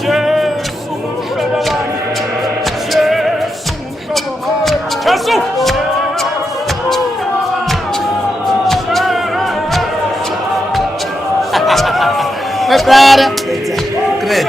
My brother. Great.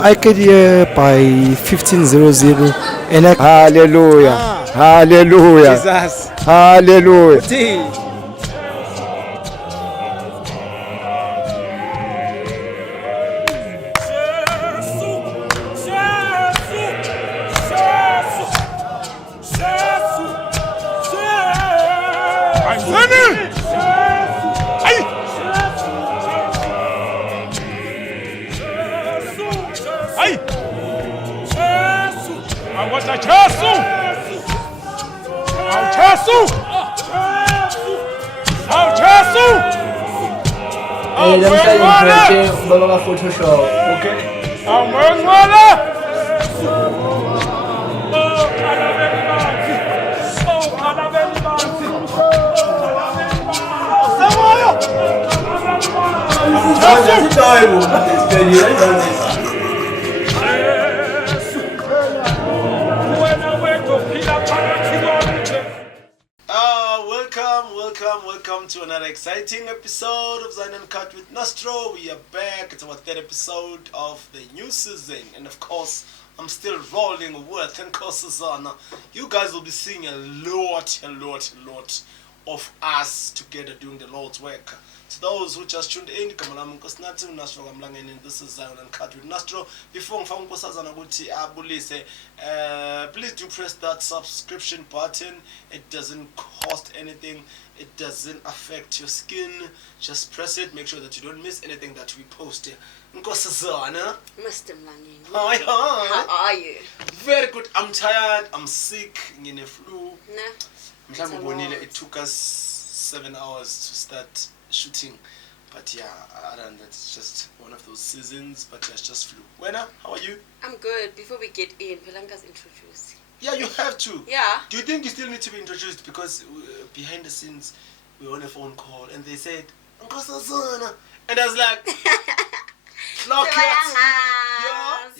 I get here by 15:00 and hallelujah. Hallelujah. Jesus. Hallelujah. Baba Photoshop, okay? Welcome to another exciting episode of Zion Uncut with Nostro. We are back. It's our third episode of the new season, and of course, I'm still rolling with Nkosazana. You guys will be seeing a lot of us together doing the Lord's work. To those who just tuned in, and this is Zion Uncut with Nostro. Before please do press that subscription button. It doesn't cost anything. It doesn't affect your skin. Just press it. Make sure that you don't miss anything that we post here. Nkosazana. Mr. Mlangeni. Hi. How are you? Very good. I'm tired. I'm sick. In a flu. Nah. It took us 7 hours to start shooting. But yeah, other than that, it's just one of those seasons. But yeah, it's just flu. Wena, how are you? I'm good. Before we get in, Pelanga's introduced. Yeah, you have to. Yeah. Do you think you still need to be introduced? Because behind the scenes, we were on a phone call and they said, Nkosazana. And I was like, clock it.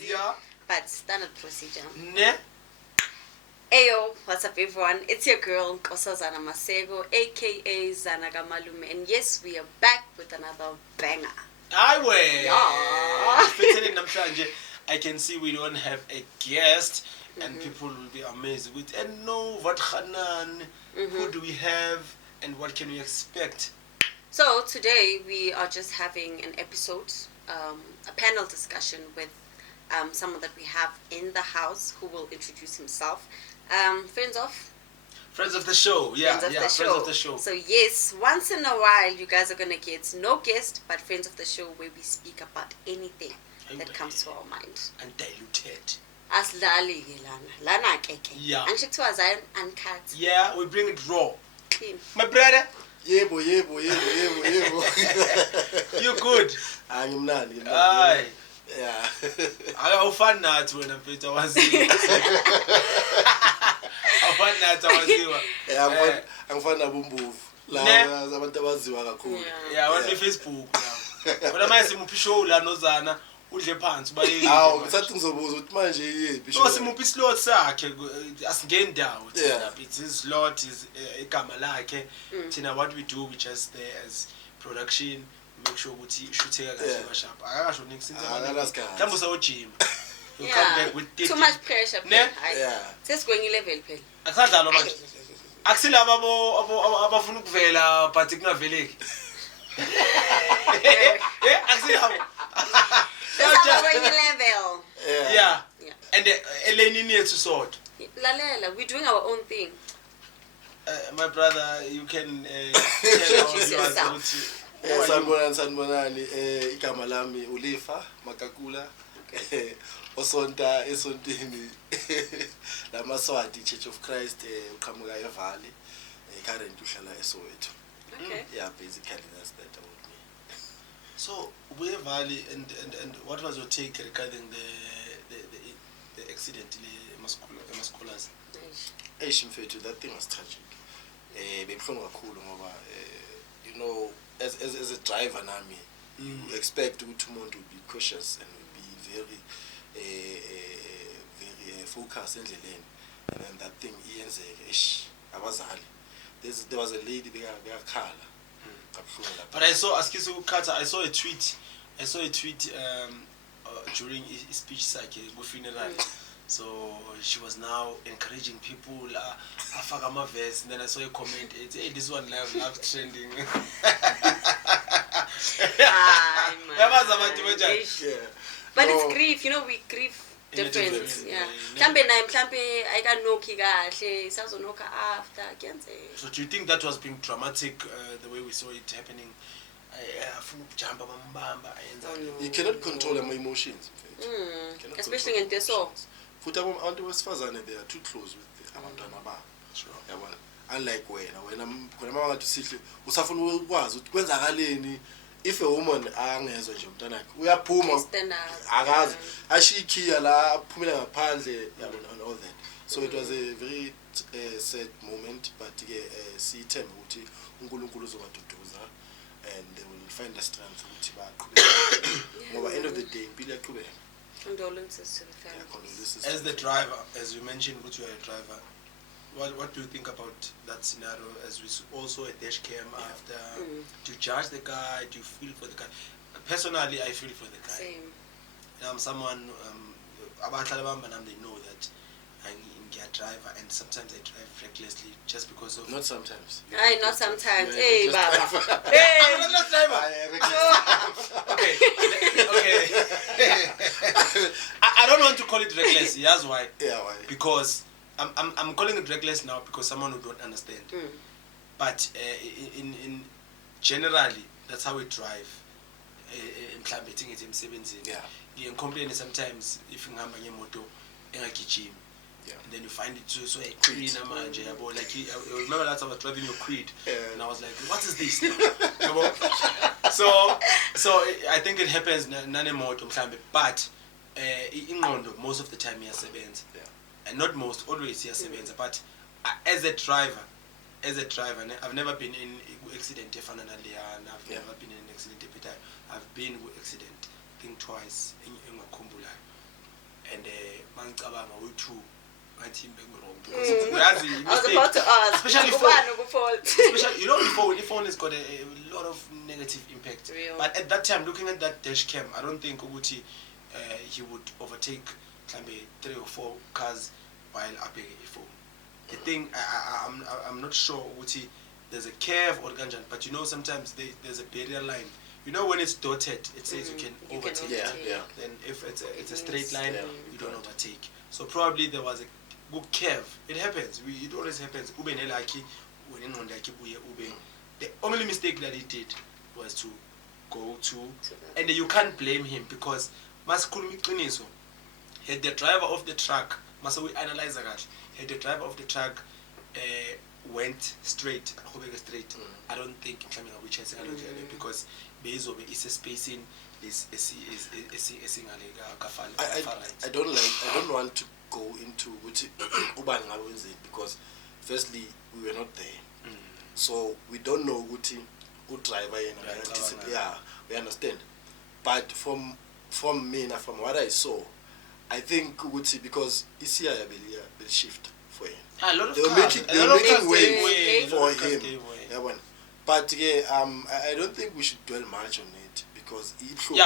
Yeah. But standard procedure. Ne? Ayo, what's up everyone? It's your girl, Nkosazana Masego, aka Zana Gamalume. And yes, we are back with another banger. Yeah. I can see we don't have a guest. And people will be amazed with and no what Khanan, who do we have and what can we expect? So today we are just having an episode, a panel discussion with someone that we have in the house who will introduce himself. Friends of the show, friends of the show. So yes, once in a while you guys are gonna get no guest, but friends of the show where we speak about anything that comes to our mind. Undiluted. Asidlali lana keke. Yeah. Angishithiwa Zion Uncut. Yeah, we bring it raw. Clean. My brother. Yebo. You good? Ngimnandi. Aye. Yeah. Awufani nathi wena mfethu awaziwa. Awufani nathi awaziwa. Yeah, angifani nabombovu. La abantu abaziwa kakhulu. Yeah, on Facebook now. Kodwa manje simuphi show la nozana. Udle phansi bayini. Hawu, ngisathi ngizobuza ukuthi manje yiphi show. Simuphi slot sakhe asingeni ndawo thina. It's his slot is igama lakhe. Thina what we do we just there as production. Make sure ukuthi ishutheka kahle bashapa. Akakasho nikusinza abantu. Mhlawumbe usawujima. You come back with too much pressure. Yeah. Sesigoing level phela. Akusadlalwa manje. Akusilabo abafuna ukuvela but kungaveleki. Akusilabo. Level. Yeah. And Eleni needs to sort. Lalela, we're doing our own thing. My brother, you can introduce yourself. Sanibonani igama lami Ulifa Makakula. Osonta esontini lamaswati Church of Christ uqhamuka eValley. Current uhlala eSoweto. Okay. Yeah, basically that's that about me. So we Valley and what was your take regarding the accident in Masculas? Eish mfethu, that thing was tragic. Bebuhlungu kakhulu ngoba you know, as a driver nami, you expect ukuthi umuntu would be cautious and would be very focused endleleni, and then that thing iyenzeke. Eish, abazali, there was a lady bekakhala. But I saw Askisu Kata. I saw a tweet during his speech funeral. So she was now encouraging people. Afagama verse. And then I saw a comment. It's, hey, this one love trending. But no. It's grief. You know, we grieve different. Yeah. Mhlambe I got no kahle. Sazonoka after. So do you think that was being dramatic the way we saw it happening? You cannot control my emotions. Especially in the soul. Futhi abantu besifazane, they are too close with abantwana babo. Sure. Yabona. Unlike wena khona mawungathi sihle usafuna ukwazi ukuthi kwenzakaleni. If a woman angezwe nje umntwana wakhe uyaphuma akazi ashikhiya la aphumela ngaphandle yabona and all that. So it was a very sad moment, but sithemba ukuthi uNkulunkulu uzobaduduza and they will find the strength ukuthi baqhubeke ngoba end of the day impilo iyaqhubeka. Condolences to the family. Yeah, condolences. As the driver, as you mentioned, you are a driver. What do you think about that scenario? As we also a dash cam after, do you judge the guy? Do you feel for the guy? Personally, I feel for the guy. Same. I'm someone they know that I'm a driver, and sometimes I drive recklessly just because of. Not sometimes. Not sometimes. Hey, Baba. Hey, I'm not driver. Okay. I don't want to call it reckless. Here's why. Yeah, why? Because I'm calling it reckless now because someone who don't understand. But in generally, that's how we drive. Yeah. You complain sometimes if you have a motor in a kitchen. Yeah. And then you find it so clean, like I remember that I was driving your Creed, and I was like, "What is this?" So I think it happens none more to but in most of the time he seventh, and not most, always he seventh. But as a driver, I've never been in accident. And I've never been in an accident. I've been in accident, I think twice in Kumbula, and we two. I was about to ask. Especially before the phone has got a lot of negative impact. Real. But at that time, looking at that dash cam, I don't think Uguti he would overtake 3 or 4 cars while up a phone. The thing I'm not sure Uguti there's a curve or ganjan, but you know sometimes there's a barrier line. You know when it's dotted, it says you can overtake. Then if it's a straight line, you don't overtake. So probably there was a good curve. It happens. It always happens. The only mistake that he did was to go to, and you can't blame him because had the driver of the truck, we analyze that, had the driver of the truck went straight, I don't think because it's a spacing. I don't want to go into Uban because firstly we were not there, so we don't know who driver we understand. But from what I saw, I think because Isia will shift for him. They were making way for him. But I don't think we should dwell much on it because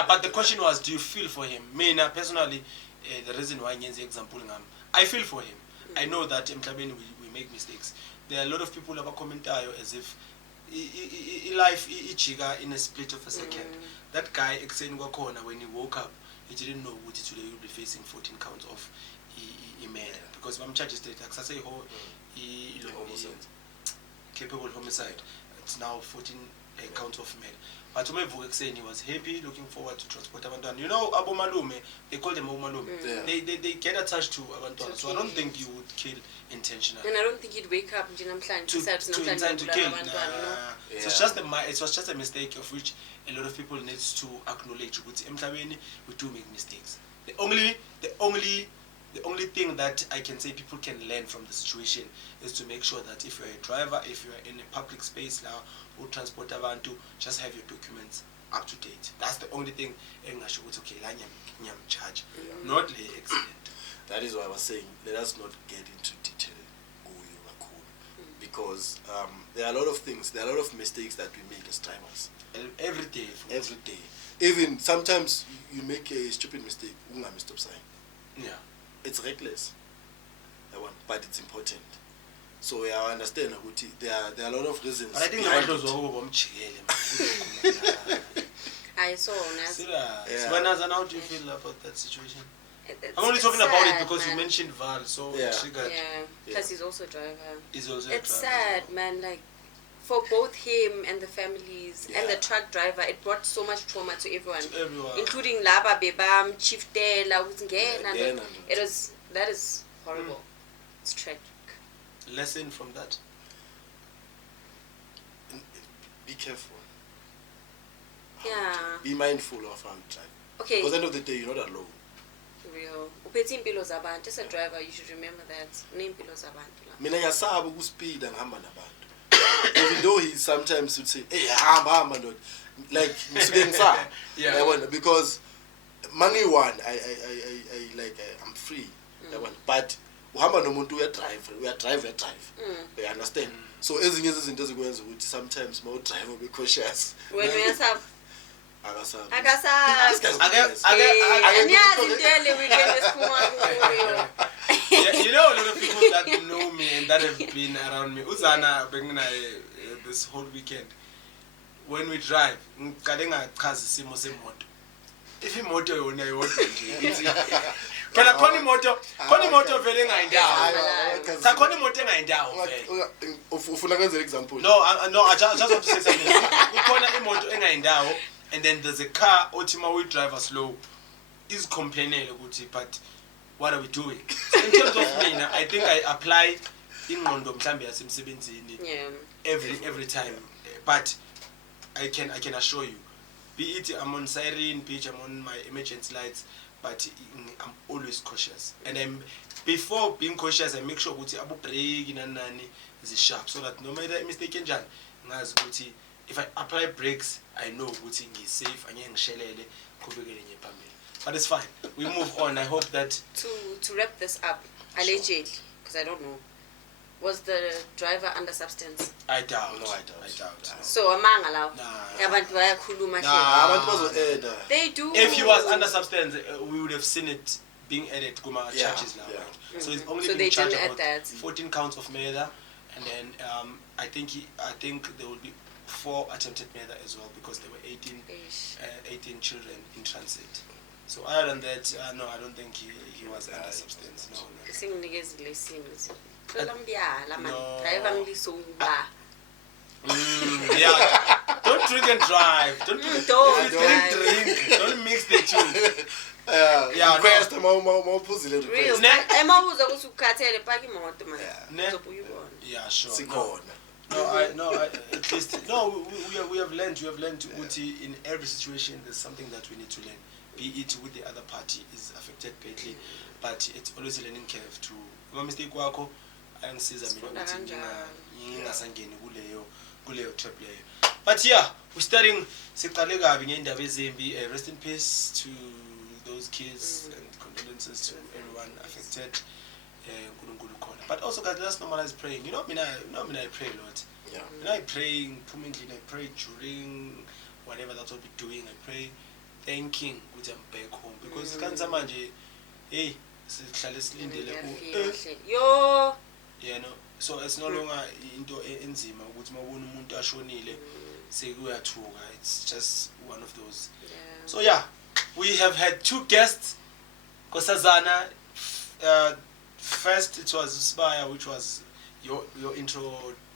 but the question was, do you feel for him? Me personally, the reason why Nyenzi example I feel for him. I know that in we make mistakes. There are a lot of people who comment as if life in a split of a second. That guy when he woke up, he didn't know what today he would be facing 14 counts of murder because I'm charged straight like I say capable homicide. It's now 14 counts of murder. But umevuka ekuseni, he was happy, looking forward to transport abantwana. You know, abomalume, they call them abomalume. Yeah. They get attached to abantwana. So I don't think you would kill intentionally. And I don't think you'd wake up nje namhlanje To decide ukuthi namhlanje intend to ngibulala kill. abantwana, no? Yeah. So it was just a mistake of which a lot of people needs to acknowledge. Ukuthi emhlabeni we do make mistakes. The only thing that I can say people can learn from the situation is to make sure that if you're a driver, if you're in a public space now, who transport abantu, just have your documents up to date. That's the only thing engasho ukuthi okay, la nyam charge, not the accident. That is why I was saying, let us not get into detail, because there are a lot of things, there are a lot of mistakes that we make as drivers. Every day. Every day. Even sometimes you make a stupid mistake, stop sign. Yeah. It's reckless, but it's important. So I understand that there are a lot of reasons. But I think behind those I saw Nas. Sibanaza, how do you feel about that situation? I'm only It's talking about it sad, because you man. mentioned Val, so Yeah. it triggered. Yeah, because he's also a driver. He's also a It's driver. sad, man. Like, for both him and the families and the Yeah. truck driver, it brought so much trauma to everyone, To everyone. including laba bebam, chief Dela, Yeah, that is horrible. It's tragic. Lesson from that. Be careful. Yeah. Be mindful of how you drive. Okay. Because at the end of the day, you're not alone. Real. Uphethe impilo zabantu. As a driver, you should remember that. Uney'mpilo zabantu la. Mina ngiyasaba ukuspeed angihamba nabantu. Even though he sometimes would say, hey, hamba Lord. Like ngisuke ngisaba. Yeah. Yabona, because money one, I'm free. Yabona, but uhamba nomuntu uyadrive. You understand? So ezinye izinto ezikwenza ukuthi sometimes drive ube cautious. When uyasaba. Akasabi. Akasabi. This guy's Aniyazi into yale weekend esiphuma kuyo. Yeah, you know a lot of people that know me and that have been around me. Uzana benginaye this whole weekend. When we drive, ngicale ngachaza isimo semoto. If imoto yona yodwa nje. Phela khona imoto vele engayindawo. Cha khona imoto engayindawo vele. Ufuna kwenza example. No, I just want to say something. Kukhona imoto engayindawo and then there's a car otima we drive slow is complaining ukuthi but what are we doing? So in terms of me, I think I apply ingqondo mhlambe yasemsebenzini every time, but I can assure you, be it I'm on siren, be it I'm on my emergency lights, but I'm always cautious. And before being cautious, I make sure ukuthi abo brake nani is sharp, so that no matter mistake enjani ngazi ukuthi if I apply brakes, I know ukuthi ngisafe angeke ngishelele qhubekele nje phambili. But it's fine. We move on. I hope that To wrap this up, allegedly, because I don't know, was the driver under substance? I doubt. No, I doubt. So amanga lawo. Nah. Abantu bayakhuluma nje. Abantu bazo-add. They do. If he was under substance, we would have seen it being added to my Yeah, charges now. yeah. Right? So it's only So been they charged didn't add about that. 14 counts of murder, and then I think there will be 4 attempted murder as well because there were 18 children in transit. So other than that, no, I don't think he was under substance. No. Singinikezile isimo. Thola mbiyala man. No. Driver ngilisoba. Yeah, don't drink and drive. Don't Don't if you drink, don't mix the two. Yeah, request mawuphuzile Real. request. Emabuza ukuthi ukhathele park imoto man. Ne? Uzobuyibona. Yeah, sure. Sikhona. At least we have learned ukuthi in every situation there's something that we need to learn, be it with the other party is affected badly, but it's always a learning curve to uma mistake wakho ayangisiza mina ukuthi ngingasangeni kuleyo trap leyo. But yeah, we're starting siqale kabi ngendaba ezimbi. Rest in peace to those kids and condolences to everyone affected. But also, guys, let's normalize praying. You know, I pray a lot. Yeah. You know, I pray permanently. I pray during whatever that I'll be doing. I pray thanking which I'm back home because kanza manje, hey, sihlale silindele Yo. you know. So it's no longer into enzima ukuthi mawubona umuntu ashonile sekuyathuka. It's just one of those. Yeah. So yeah, we have had 2 guests. Kosazana, first it was Spire, which was your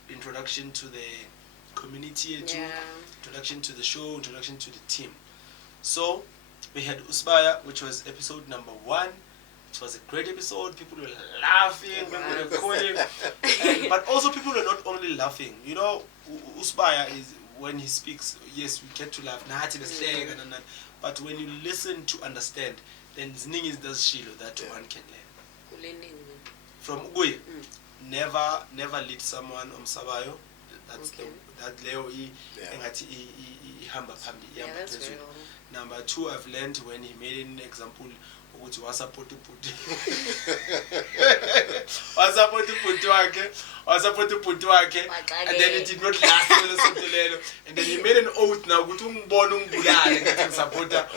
introduction to the community, Yeah. introduction to the show, introduction to the team. So we had Usbaya, which was episode number 1. It was a great episode. People were laughing, people were calling, but also people were not only laughing. You know, Usbaya is when he speaks. Yes, we get to laugh. But when you listen to understand, then ziningi does shilo that one can learn. From Uguye, never lead someone Sabayo. That's Okay. that Leo engati ihamba phambili. Yeah, that's real. Number 2, I've learned when he made an example ukuthi wasapota ubhuti wakhe and then it did not last lelo and then he made an oath now ukuthi ungibona ungibulale ngathi ngisupporta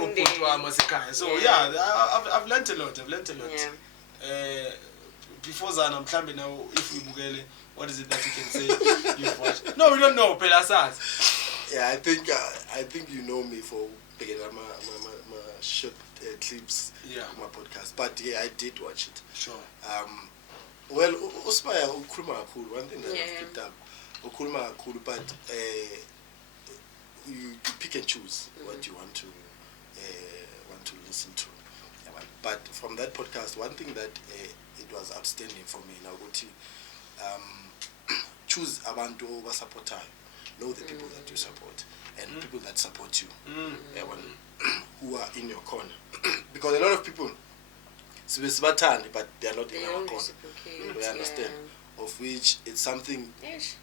ubhuti wami wasekhaya. So yeah, I've learned a lot. Yeah. Before Zana mhlambe now if we bukele, what is it that you can say you've watched? No, we don't know phela asazi. Yeah, I think you know me for picking up my short clips on my podcast. But yeah, I did watch it. Sure. Well, Usbaya ukhuluma kakhulu. One thing that Yeah. I've picked up, ukhuluma kakhulu, but you pick and choose what you want to listen to. Yeah, but from that podcast, one thing that it was outstanding for me now, choose abantu obasupportayo. Know the people that you support and people that support you, who are in your corner. Because a lot of people, but they are not in our corner. We understand. Of which it's something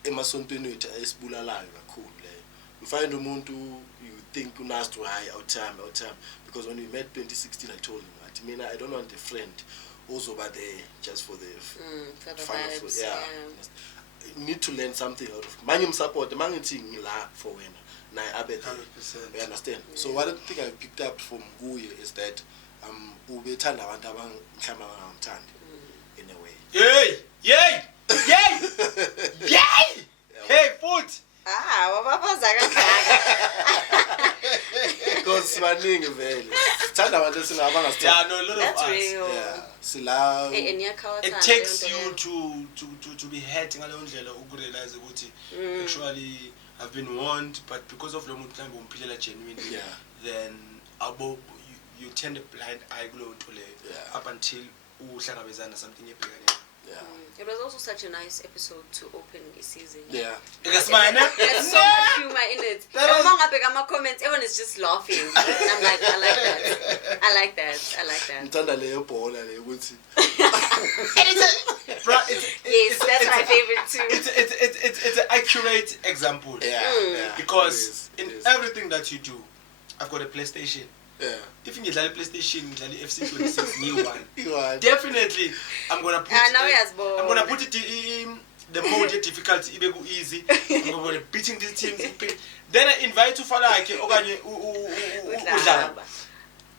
emasontweni wethu esibulalayo kakhulu leyo. You find umuntu you think unazi to high out time. Because when we met 2016, I told him, I don't want a friend also but there just for the For the fun of vibes, it. Yeah. You need to learn something out of manje support manje ngithi la for wena naye abe there. 100%. You understand? So what I think I picked up from Guye is that ubethanda abantu mhlawumbe abangamthandi in a way. Yay! Hey, foot! Wababaza kangaka. Because sibaningi vele. Sithanda abantu abangasithandi. Yeah, no, a lot That's of us. real. Yeah. Sila It takes you to be hurt ngaleyo ndlela ukurealize ukuthi actually I've been warned, but because of lo muntu mhlawumbe umphilela genuinely, Yeah. then you turn a blind eye kuleyo nto leyo up until uhlangabezana something ebhekane. yeah. It was also such a nice episode to open a season. Yeah. There's so much humor in it. Among my comments, everyone is just laughing. And I'm like, I like that. Ngithanda leyo bhola leyo ukuthi Yes, that's my favorite too. It's an accurate example. yeah. Because It in is. everything that you do, I've got a PlayStation. Yeah. If you get a PlayStation, FC26 new one. You are Definitely, I'm gonna put. Now he has ball. I'm gonna put it in the mode of difficulty. It go easy. I'm gonna beating these teams. Then I invite you for like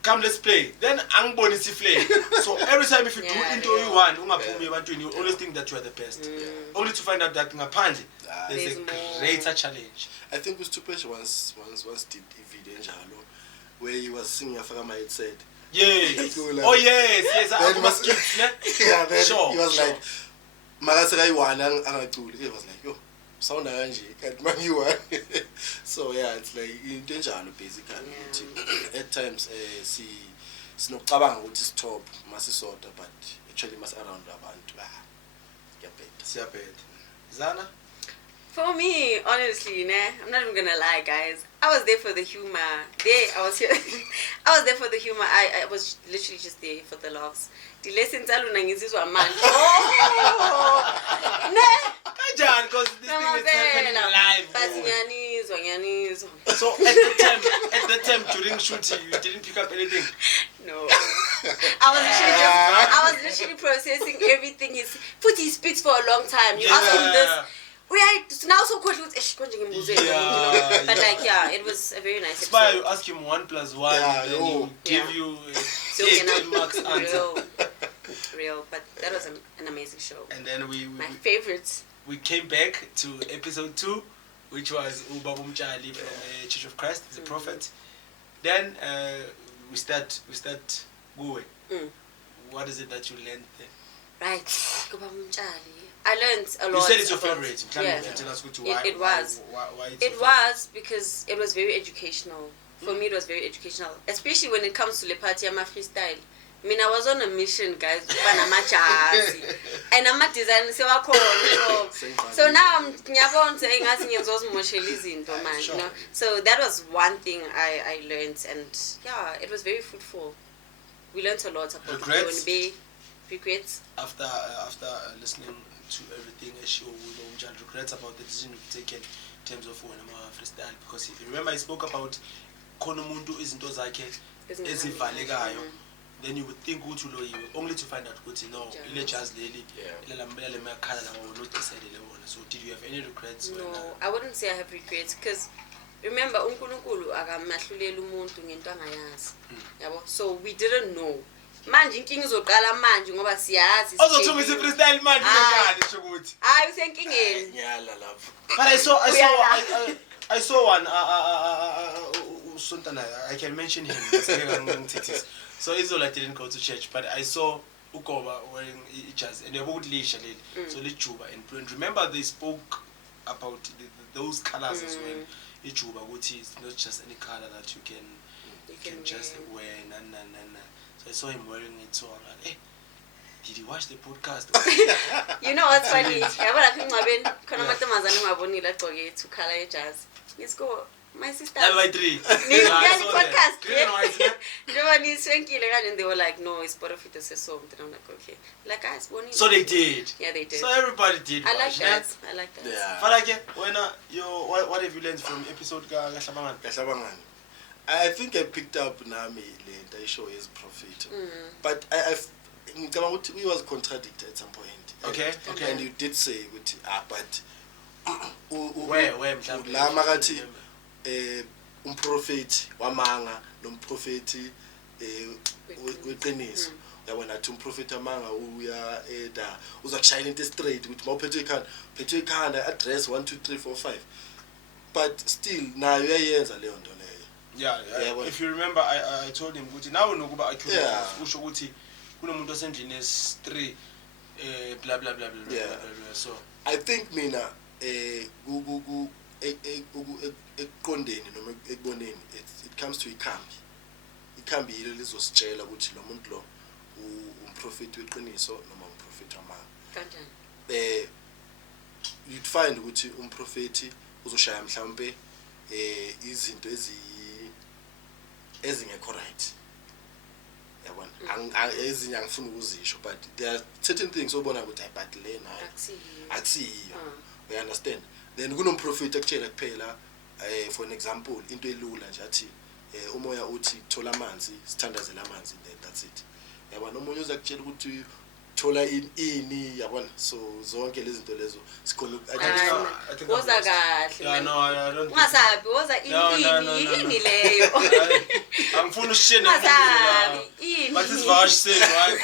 come, let's play. Then I'm going to play. So every time if you do into you want, you always think that you are the best. Only to find out that ngaphandle there's a greater challenge. I think Ustupesh once did a video njalo where he was singing after my headset. Yes. So like- Oh yes. Then he was, yeah, then Sure, he was sure. like, Magaseka iwana angaculi. He was like, yo, sound kanje, kanti mangiwa. So yeah, it's like into enjalo basically. Yeah. At times sinokucabanga ukuthi stop masisodwa but actually mas around abantu Siyaphetha. Zana? For me, honestly, I'm not even gonna lie, guys. I was there for the humor. I was here. I was there for the humor. I was literally just there for the laughs. The lessons I learned is one man. John, because this thing is happening live. But nyanizo. So at the time during shooting, you didn't pick up anything. No. I was literally processing everything. He speaks for a long time. You ask him this. Now so quick. But like, yeah, it was a very nice That's why you episode. ask him 1+1, Yeah, and then he will give you So 10 marks answer. Real. But that was an amazing show. And then My favorite. we came back to episode 2, which was Ubaba Mchali from Church of Christ, the prophet. Then we start Guwe. What is it that you learned there? Right. Kuba Mchali. I learned a lot. You said it's your about- favorite. Yeah. Tell us It was. Why it's It your was because it was very educational. For me, it was very educational, especially when it comes to the party ama freestyle. I mean, I was on a mission, guys. And I'm a designer, so now I'm saying Sure. you know. So that was one thing I learned, and yeah, it was very fruitful. We learned a lot about Regrets? Regrets. After listening to everything Esho regrets about the decision you've taken in terms of freestyle, because remember I spoke about konomuntu izinto zakhe ezivalekayo, then you would think ukuthi lo yiwe, only to find out ukuthi no ile jazz leli le makhala la not decided bona. So did you have any regrets? No, I wouldn't say I have regrets, because remember uNkulunkulu akamahlulela umuntu ngento angayazi. Yabo, so we didn't know. Manje inkinga izoqala manje ngoba siyazi. Ozothuma freestyle manje ngani sho ukuthi? Hayi usenkingeni. Nyala lapho. But I saw one Suntana, I can mention him. So Izola didn't go to church, but I saw Ukoba wearing jazz and they would leash so Lichuba and remember they spoke about those colors as well. Lichuba, which is not just any color that you can just wear. So I saw him wearing it, so I'm like, hey, did you watch the podcast? You know what's funny? Yabona phingcwabeni khona amantombazane ungabonile agcoke two color jazz. Let's go. My sister. Level 3. Podcast. And they were like, no, it's better if it's a song. And I'm like, okay. Like, guys, so they did. Yeah, they did. So everybody did. I like that. I like that. Yeah. Falake, what have you learned from episode Kahlabangan? I think I picked up Nami the show is Prophet. But he was contradicted at some point. Okay. And you did say but where la makathi umprofeti wamanga nomprofeti weqiniso yabona athi umprofeti amanga uya eda uzakushayela into straight ukuthi mawuphethe ikhanda address 1 2 3 4 5 but still nayo uyayenza leyo nto leyo. Yeah. If you remember I told him ukuthi nawe nokuba accurate usho ukuthi kunomuntu osendlini es3 blah blah blah blah blah. So I think mina ekqondeni noma ekuboneni it comes to ikhambi yilo lizositshela ukuthi lo muntu lo umprofeti weqiniso noma umprofeti wamanga Kanjani? You'd find ukuthi umprofeti uzoshaya mhlawumbe izinto ezingekho right yabona ezinye angifuni ukuzisho, but there are certain things obona ukuthi but lena akusiyo. You understand? Then kunomprofeti akutshela kuphela for an example into elula nje athi umoya uthi thola amanzi sithandazela amanzi, then that's it. Yabona umunye uzakutshela ukuthi thola ini yabona, so zonke lezi zinto lezo sikhona woza kahle. Yeah, no, I don't. Ungasabi woza ini leyo. Angifuni ushine Ungasabi ini. But it's vash said, right?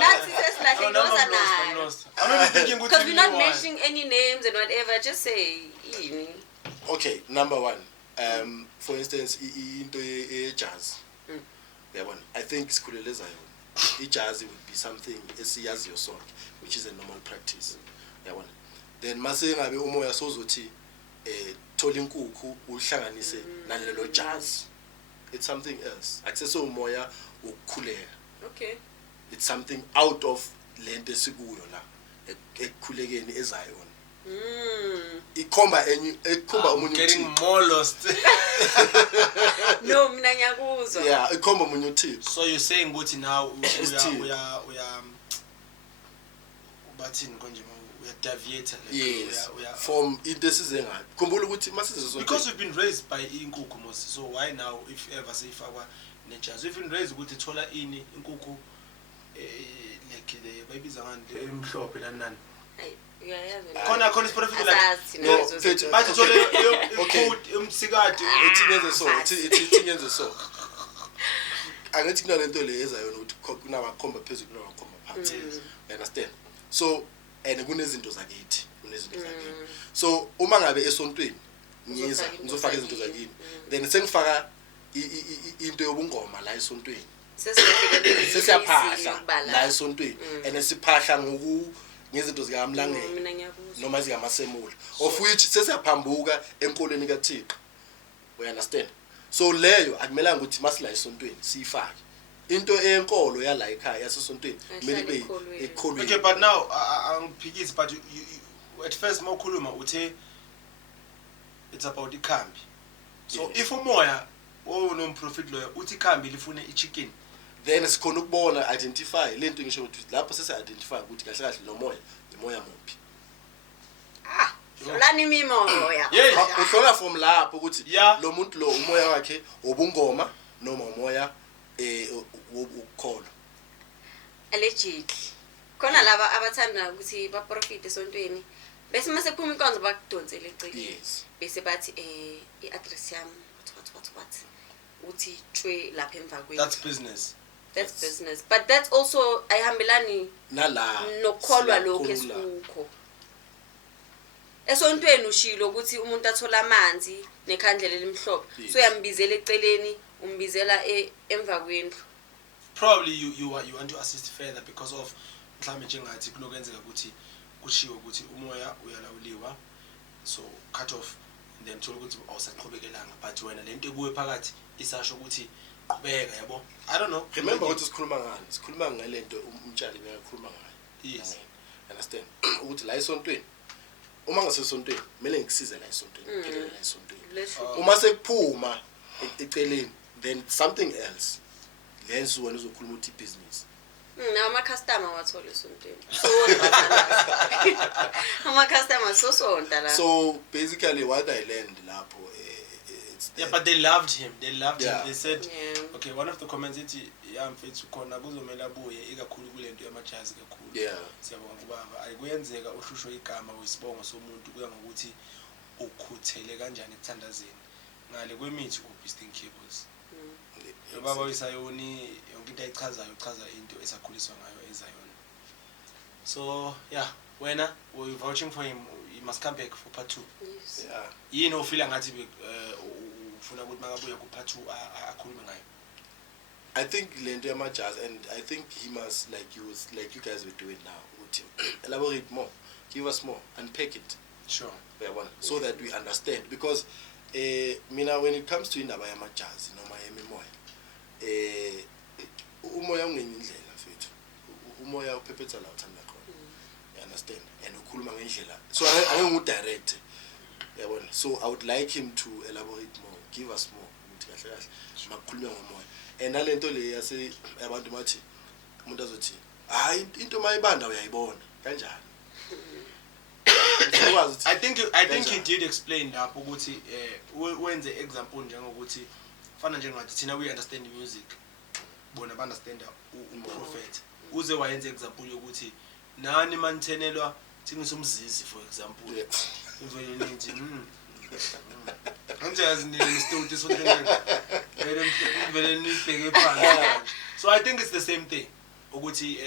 Nathi sesilahle woza nayo. I'm not thinking ukuthi because we're not mentioning any names and whatever, just say ini. Okay, number one, for instance into jazz yabona, I think sikhuleleza yona jazz would be something esiyaziyo sonke, which is a normal practice yabona. Then mase ngabe umoya sozothi thola inkukhu uhlanganise nalelo jazz, it's something else. Access umoya ukukhuleka. Okay, it's something out of lento esikuyo la ekukhulekeni ezayona. Ikhomba umunye getting more lost. No, mina ngiyakuzwa. Yeah, ikhomba umunye uthi. So you're saying ukuthi now uya bathini konje uya deviate yes, from into esize ngayo. Khumbula ukuthi masize because we've been raised by inkukhu mos, so why now if ever seyifakwa nejazz, we've been raised ukuthi thola ini inkukhu like the bayibiza ngani emhlophe nani khona isiprofiti like bathi thole ifood umsikati ithingenze so angithi kunalento le ezayona ukuthi kunabakhomba phezulu kunabakhomba phansi. You understand? So and kunezinto zakithi so uma ngabe esontweni ngizofaka izinto zakini, then sengifaka into yobungoma la esontweni, sesiyaphahla la esontweni and siphahla ngezinto zikaMlangeni mina ngiyakuzwa. noma zikamasemula of which sesiyaphambuka enkolweni kaThixo. We understand? So leyo akumelanga ukuthi masila esontweni siyifake into eyenkolo yala ekhaya yasesontweni kumele ibe ekholweni. Okay, but now angiphikisi but you at first mawukhuluma uthe it's about ikhambi. So if umoya nomprofit loyo uthi ikhambi lifune ichicken, then sikhona ukubona identify lento ngisho ukuthi lapho sese identify ukuthi kahle kahle lo moya imoya muphi. Lani mimoya. Uhlola from lapho ukuthi Yeah. lo muntu lo umoya wakhe obungoma noma umoya ukukholo. Allegedly. Khona laba abathanda ukuthi ba profit esontweni. Bese mase kuphuma inkonzo bakudonsele eceleni. Yes. Bese bathi i-address yami what uthi tshwe lapha emva kwethu. that's business. That's business. But that's also ayihambelani Nala nokholwa lokho esikukho. Esontweni ushilo ukuthi umuntu athola amanzi nekhandlela elimhlophe. So uyambizela eceleni, umbizela emva kwendlu. Probably you want to assist further because of mhlawumbe njengathi kunokwenzeka ukuthi kushiwo ukuthi umoya uyalawuliwa, so cut off and then thola ukuthi awusaqhubekelanga but wena lento ekuwe phakathi isasho ukuthi qhubeka yabo. I don't know. Remember ukuthi sikhuluma ngalento umtshali bekakhuluma ngayo. Yes. Understand? Ukuthi la esontweni uma ngasesontweni kumele ngikusize la esontweni, ngikele la esontweni. Uma sekuphuma eceleni then something else. Lenzo wena uzokhuluma ukuthi business. Ama customer wathola esontweni. Ama customer sonta la. So basically what I learned lapho it's Yeah, but they loved him. They Yeah. They said, Yeah. okay, one of the comments ithi yamfethu khona kuzomela abuye ikakhulu kulento yamajazi kakhulu. Yeah. Siyabonga kubaba. Ayikuyenzeka uhlushwe igama wesibongo somuntu kuya ngokuthi ukhuthele kanjani ekuthandazeni. Ngale kwemithi uBeasting Cables. Baba uyisayoni yonke into ayichazayo uchaza into esakhuliswa ngayo eZion. So, yeah, wena we vouching for him, he must come back for part 2. Yes. Yeah. Yini ofila ngathi ufuna ukuthi makabuya ku part 2 akhulume ngayo? I think lento yamajazz and I think he must like you guys were doing now. Ukuthi elaborate more, give us more, unpack it. Sure. So that we understand because mina when it comes to indaba yamajazz noma yemimoya umoya ungenye indlela mfethu umoya uphephetha la uthanda khona. You understand? And ukhuluma ngendlela so ake ngidirect yabona. So I would like him to elaborate more, give us more ukuthi kahle kahle makukhulunywa ngomoya and nalento le yase abantu bathi umuntu azothi hayi into mayibanda uyayibona kanjani. I think you did explain lapho ukuthi wenze example njengokuthi fana njengathi thina we understand music bona ba understand prophet uze wayenze example yokuthi nani manithenelwa thingisumzizi for example ivele nithi anjazi ni studio sontweni vele nibheke phansi. So I think it's the same thing ukuthi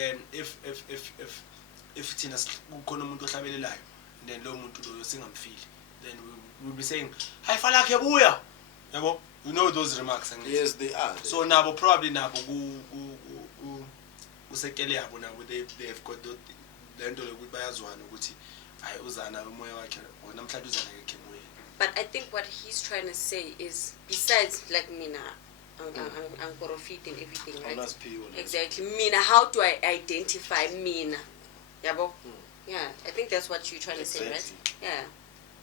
if thina kukhona umuntu ohlabelelayo then lo muntu lo singamfili then we will be saying hi falakhe buya yabo, you know those remarks and yes they are so nabo probably nabo usekele yabo nabo they have got lento lokuthi bayazwana ukuthi hayi uzana umoya wakhe namhlanje uzana ngeke moya. But I think what he's trying to say is besides like mina I'm profit and everything, right? Exactly. Mina, how do I identify mina? Yabo? Yeah, I think that's what you're trying to say, right? Yeah.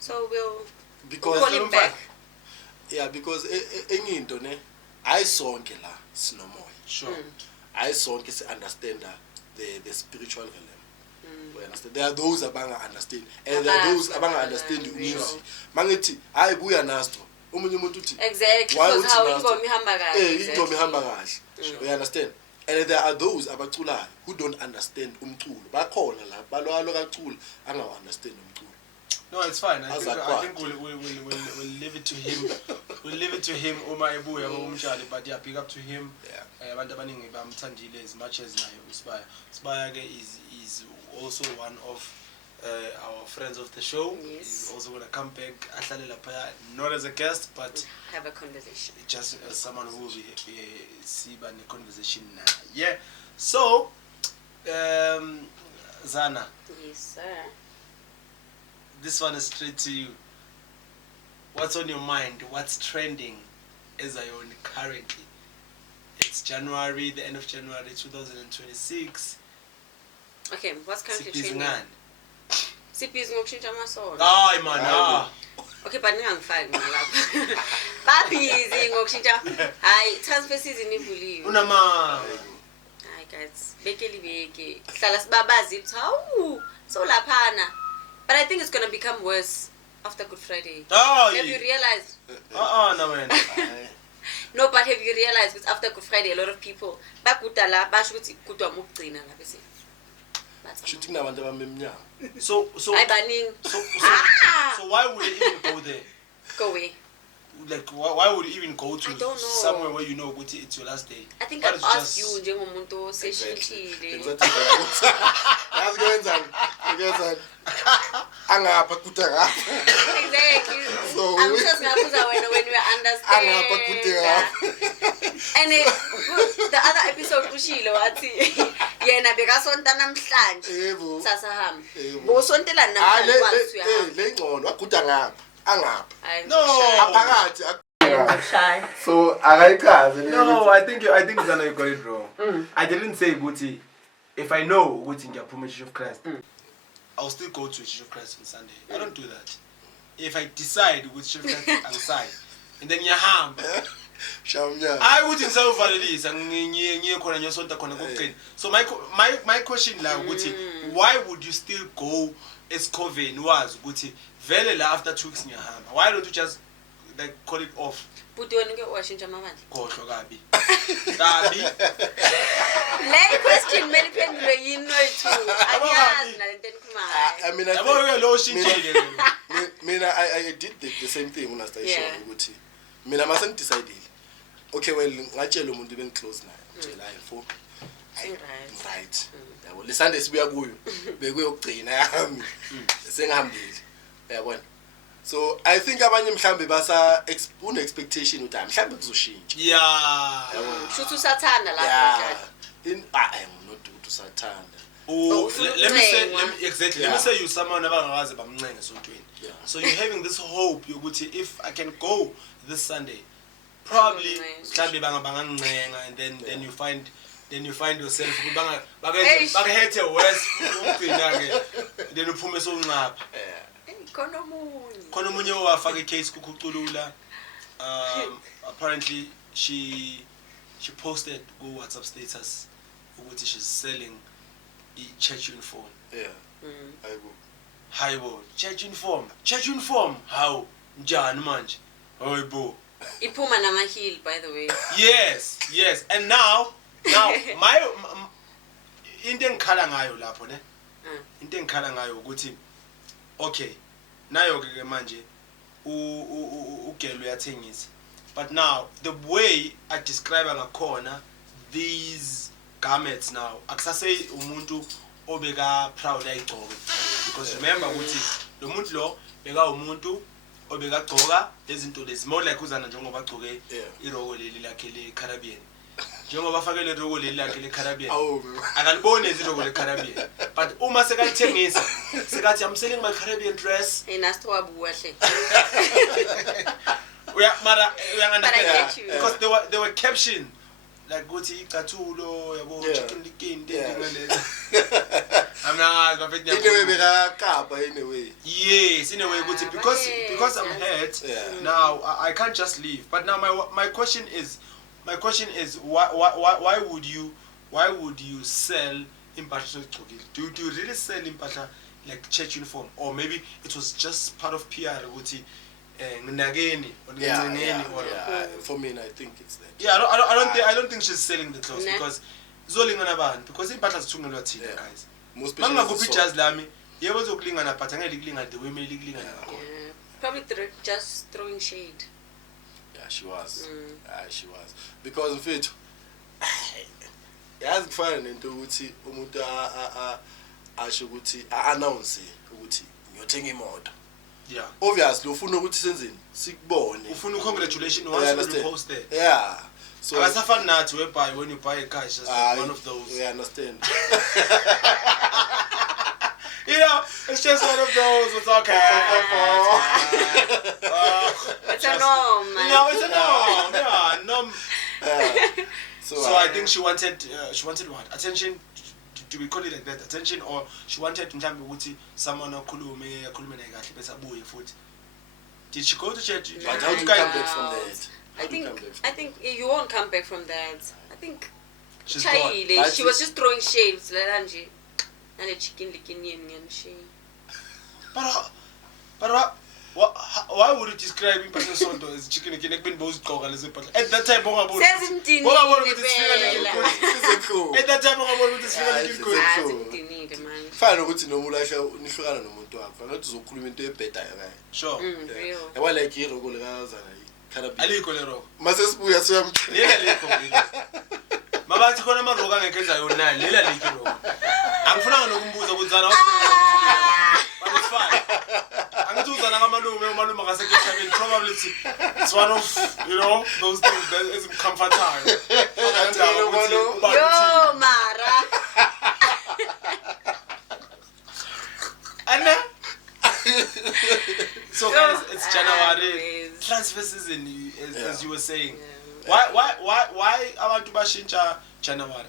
So we'll call him back. Yeah, because enye into ne ayisonke la sinomoya. Sure. Ayisonke se understand the spiritual realm. We understand. There are those abanga understand and there are those abanga understand the music. Mangithi hayi buya nastro. Umunye umuntu uthi exactly because how ingoma ihamba kahle. Ingoma ihamba kahle. We understand. And there are those abaculayo who don't understand umculo. Bakhona la balwalo kacula angawu understand umculo. No, it's fine. I think we'll leave it to him. We'll leave it to him. Uma ebuya ngomshali, but yeah, pick up to him. Abantu abaningi bamthandile as much as naye uSibaya. Sibaya ke is also one of our friends of the show. Yes. He's also gonna come back. Ahlale lapha, not as a guest, but have a conversation. Just as someone who will be siba ne conversation now. Yeah. So Zana, Yes, sir. this one is straight to you. What's on your mind? What's trending as Zion currently? It's January, the end of January 2026. Okay, what's currently Sibhizi trending? ngani? Sibhizi ngokushintsha amasondo. Hayi man, ah. Okay, but ningangifaki mina lapha. Babhizi ngokushintsha. Hayi, transfer season ivuliwe. Unama. Hayi guys, bekeli beke. Hlala sibabazi ukuthi hawu, so laphana. But I think it's going to become worse after Good Friday. Oh, Have you realized? no man. No, but have you realized that after Good Friday, a lot of people bakudala basho ukuthi kudwa mukugcina la bese. Shooting nabantu abamemnyama. So Hayi baningi. so why would you even go there? Go away. Like why would you even go to I don't know. somewhere where you know it's your last day? I think Why I've don't you asked you njengomuntu oseshintshile. Yazi kwenzani? Ngiyazana. Angapha kude ngapha. Exactly. So I'm sure singabuza wena when we understand. angapha kude ngapha. And the other episode ushilo wathi yena bekasonta namhlanje. Yebo. Sasahamba. Yebo. Bosontela namhlanje kwathi uyahamba. Le ngcono waguda ngapha. Angapha. Hayi, No. ngishaya. Aphakathi. Ngishaya. So akayichaze No, I think Zana, you got it wrong. I didn't say Guti. If I know Guti ngiyaphuma Church of Christ. I'll still go to Church of Christ on Sunday. I don't do that. If I decide which Church of Christ I'll side, and then yahamba. Shamnya. I would ngisavalelisa ngiye khona nyosonta khona kokugcina. So my question la ukuthi why would you still go esikoveni wazi ukuthi vele la after 2 weeks ngiyahamba? Why don't you just like call it off? Buti wena ke washintsha amabandla. Khohlwa kabi. Kabi. Le question many pendulwe yini wethu. Angiyazi nalento enikhulumayo. I mean, I Yabo ke lo shintshile mina. mina I did the same thing when I started Yeah. showing ukuthi mina mase ngidecidile. Okay, well ngatshela umuntu bengiclose naye. Ngitshela info. Right. Yabo le Sunday sibuya kuyo. Bekuyogcina yami. Sengihambile. Uyabona? So I think abanye mhlambe basa une expectation ukuthi mhlambe kuzoshintsha. Yeah. Shuthi usathanda la Yeah. manje. I am not ukuthi usathanda. Oh, ufuna let me say ukuncengwa. exactly. Yeah. Let me say you someone abangakaze bamncenge esontweni. Yeah. So you're having this hope yokuthi if I can go this Sunday, probably mhlambe bangancenga and then you find yourself Eish. bakahethe worse ukugcina ke then uphume sowunqapha. Khona omunye. Khona umunye owafaka icase kuKhuculula. Apparently she posted go WhatsApp status ukuthi she's selling church uniform. Yeah. Ayibo. Hayibo, church uniform. How? Njani manje? Hayibo. Iphuma namahili by the way. Yes. And now my into engikhala ngayo lapho ne. Into engikhala ngayo ukuthi okay, nayo ke manje ugelo uyathengisa. But now the way I describe ngakhona these garments now akusase umuntu obeka proud ayigcoke because remember ukuthi lo muntu lo beka umuntu obeka gcoka lezinto lezi more like uzana njengoba agcoke iroko leli lakhe le Caribbean njengoba afakele iroko leli lakhe le Caribbean akalibone iziroko le Caribbean but uma sekalithengisa sekathi I'm selling my Caribbean dress Nasti wabuwa hle. mara get you. because they were captioned like ukuthi icathulo yabo chicken likin ngale Anyway, bekakapa anyway. yes in a way ukuthi because I'm hurt now I can't just leave. But now my question is why would you sell impahla zogcokile? Do you really sell impahla like church uniform, or maybe it was just part of PR ukuthi nginakeni or ngicengeni or for me I think it's that. yeah I don't think she's selling the clothes because zolingana abantu because impahla zithungelwa thina guys. Most people Mangakuphi ijazi lami yebo zokulingana but angeke likulingana the way mele likulingana ngakhona. Probably just throwing shade. Yeah, she was. She was. Because mfethu yazi kufana nento ukuthi umuntu asho ukuthi announce ukuthi ngiyothenga imoto. Yeah. Obviously ufuna ukuthi senzeni sikubone. Ufuna congratulations once you post it. Yeah. So akasafani nathi whereby when you buy a car it's just one of those. We understand. You know, it's just one of those. It's okay. It's a norm, man. No, it's a norm. Yeah, norm. So I think she wanted what? Attention. Do we call it like that? Attention, or she wanted mhlambe ukuthi someone akhulume naye kahle bese abuye futhi. Did she go to church? But how do you come back from that? I think you won't come back from that. I think She's Chayile, gone. she was just throwing shades like nje. And the chicken licking and she. But why would you describe in person sonto as chicken again? At that time, at that time, fana ukuthi noma ulasha nihlukana nomuntu wakho ngathi uzokhuluma into ebhedayo ngayo sure. yaba like iroko lekazana ikhala Aliko le roko. mase sibuya Lela liko. Mabathi khona amaroko angeke enzayo nani. Lela liko roko. Angifunanga nokumbuza ukuzana but it's fine. Angithi uzana ngamalume akaseke eshabeni probably it's one of, you know, those things that is comfortable. Yo, Mara. Anna. So guys, it's January. Anyways. Transfer season, as you were saying. Why abantu bashintsha January?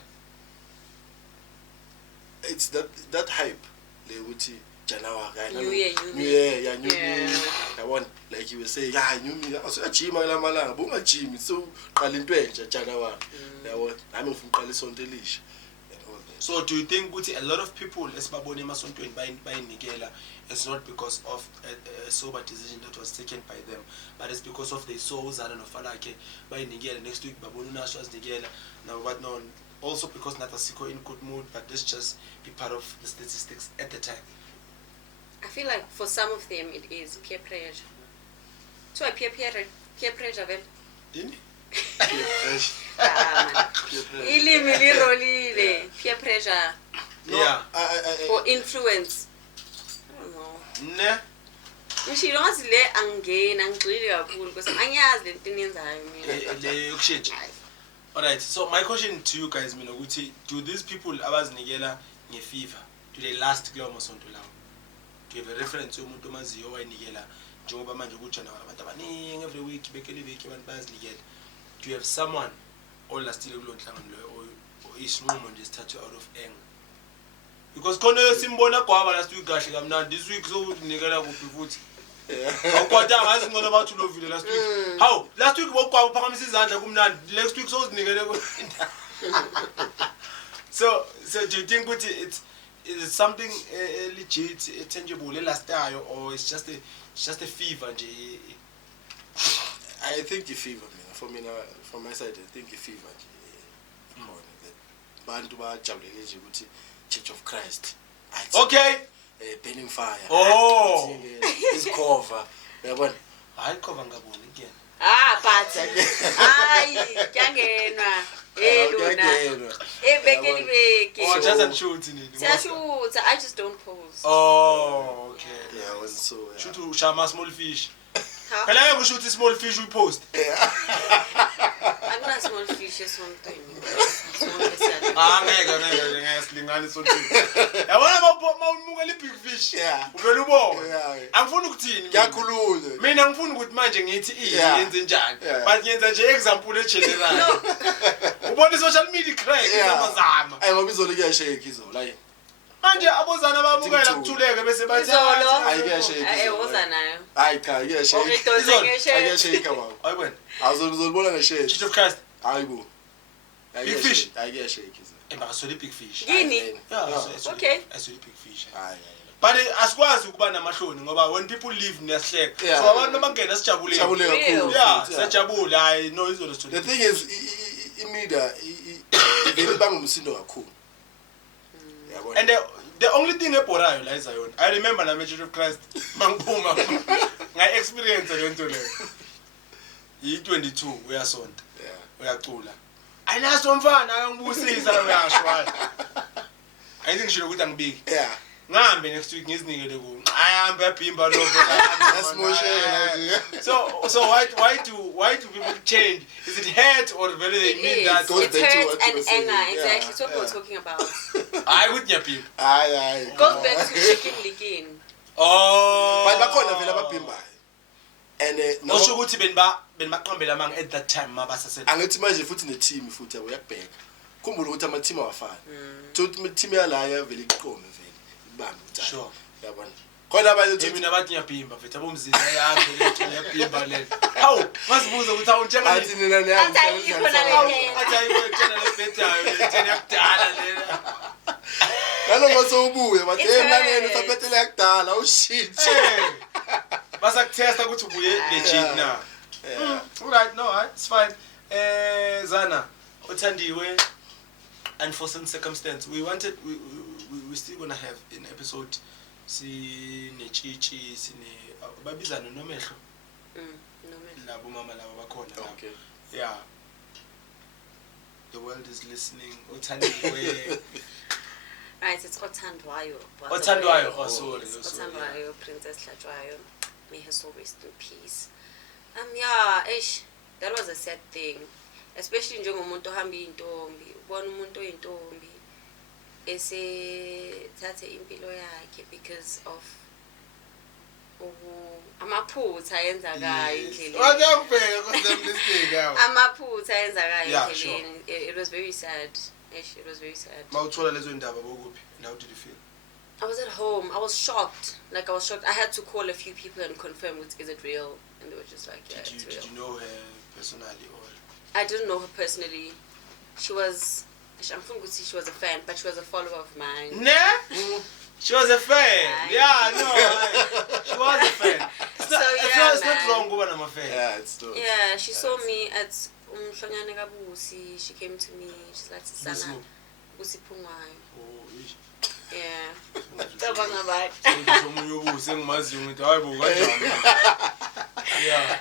it's that hype le ukuthi January New year. new year yabona like you were saying new year awusuyajima kula malanga bungajimi so qala into entsha January yabona nami ngifuna uqala isonto elisha and all that. So do you think ukuthi a lot of people esibabone emasontweni bayinikela it's not because of a sober decision that was taken by them, but it's because of they saw uzana nofalake bayinikela next week babona uNasho azinikela now what no, also because Natasiko in good mood, but let's just be part of the statistics at the time. I feel like for some of them it is peer pressure. So I peer pressure well. Didn't Ilimi lirolile peer pressure yeah. or influence. I don't know. Ne? Ngishilo ngathi le angena ngigxile kakhulu because angiyazi lento enyenzayo mina. Le yokushintsha. Alright, so my question to you guys mina ukuthi do these people abazinikela ngeFIFA do they last kulo masonto lawo? Do you have a reference yomuntu omaziyo owayinikela njengoba manje kuJanuary abantu abaningi every week bekele week abantu bayazinikela? Do you have someone olastile kulo nhlangano lo isinqumo nje sithathwe out of anger? Because khona simbona gwaba last week kahle kamnandi this week so unikela kuphi futhi? Awukwata ngazi ngona bathu lovile last week. How? Last week wogwaba uphakamisa izandla kumnandi. Next week so uzinikele ku. So do you think ukuthi is it something legit, tangible, elastayo, or it's just a fever nje? I think the fever mina for me from my side I think the fever nje khona that bantu bajabulele nje ukuthi Church of Christ Okay. Burning fire is cover yabona Hayi cover ngaboni again. But kyangenwa eluna ebekeli beke. Oh, just a shoot nini? Siyashuta, I just don't pose. Oh, okay. yeah so Shoot ushama small fish. Huh? Phela ngeke ushoot small fish we post. I'm not small fish something. Ngeke silingani sonke. Yabona mawumukela big fish. Yeah. Uvela ubona. Yeah. Angifuni ukuthini. ngiyakhulula Mina ngifuna ukuthi manje ngithi yenze njani. Yeah. But ngenza nje example general. Ubona social media crack zamazama. ayi ngoba izolo kuyashake izolo ayi Manje abozana bamukela kuthuleke bese bathi Ayi kuyashake woza nayo. hayi cha kuyashake Ongitoze ngeshe. kuyashake baba Hayi wena. awuzolibona ngeshake Church of Christ. hayi bo Big fish. hayi kuyashake izolo Embakasole big fish. Yini? Yeah, Okay. I saw the big fish. hayi But asikwazi ukuba namahloni ngoba when people leave niyasihleka. Yeah. So abantu bangena sijabulile. jabule kakhulu Yeah, siyajabula. I know izolo story. the thing is imedia ivele bangumsindo kakhulu yabona And the only thing eborayo la izayona. I remember na Church of Christ mangiphuma nga experience lento leyo. Yi22 uyasonta. yeah Uyacula. Ayinaso mfana ayongibusisa la uyashwa. I think ngishilo ukuthi angibiki. yeah ngihambe next week ngizinikele ku ayihambe yaphimba lo so why do people change? Is it hurt or really they mean that goes It's back to hurt what you and were saying. anger. Exactly. Yeah, It's what we yeah. were talking about. I would nyaphimba Aye. Goes back to chicken licking. oh But bakhona vele ababhimbayo. And nosho ukuthi benibaqambela amanga at that time mabasase angithi manje futhi ne-team futhi yabo uyakubheka. Khumbula ukuthi ama-team awafani. Ukuthi i-team yalaya vele iqome vele. Ibambe uthathe. Sure. Yabona. Khona abanye uthi mina bathi nyaphimba mfethu abomzini ayihambe lethu yaphimba lena hawu masibuza ukuthi awu njenga athi nina niyami. Athi ayikho nale. athi ayiwena lebhedayo lethena yakudala lena Nanoma sowubuye bathi It's nani hurt. usaphetele yakudala ushit. basakuthesta ukuthi ubuye legit na alright no it's fine Zana uthandiwe unforeseen circumstance we still gonna have an episode sinetshitshi sine babizana nomehlo No man. labo mama laba bakhona lapha. Okay. Yeah, the world is listening uthandiwe Right, it's Othandwayo. Othandwayo, oh, sorry. Othandwayo, Princess Hlatshwayo. May her soul rest in peace. Yeah, that was a sad thing. Especially njengomuntu ohamba intombi, ubona umuntu oyintombi esethathe impilo yakhe because of amaphutha ayenzakayo endleleni. Amaphutha ayenzakayo endleleni. It was very sad. It was very sad. mawuthola lezo ndaba bokuphi how did you feel? I was at home. I was shocked. I was shocked. I had to call a few people and confirm, is it real? And they were just like, yeah, it's real. Did you know her personally or? I didn't know her personally. She was a fan, but she was a follower of mine. Nah? She was a fan. Yeah, no. She was a fan. It's not wrong going I'm a fan. Yeah, it's not. Yeah, she saw me at Mhlonyane Kabusi. She came to me. She's like, Sana, Busi Pungwayo. Oh, Yeah. Cabanga back.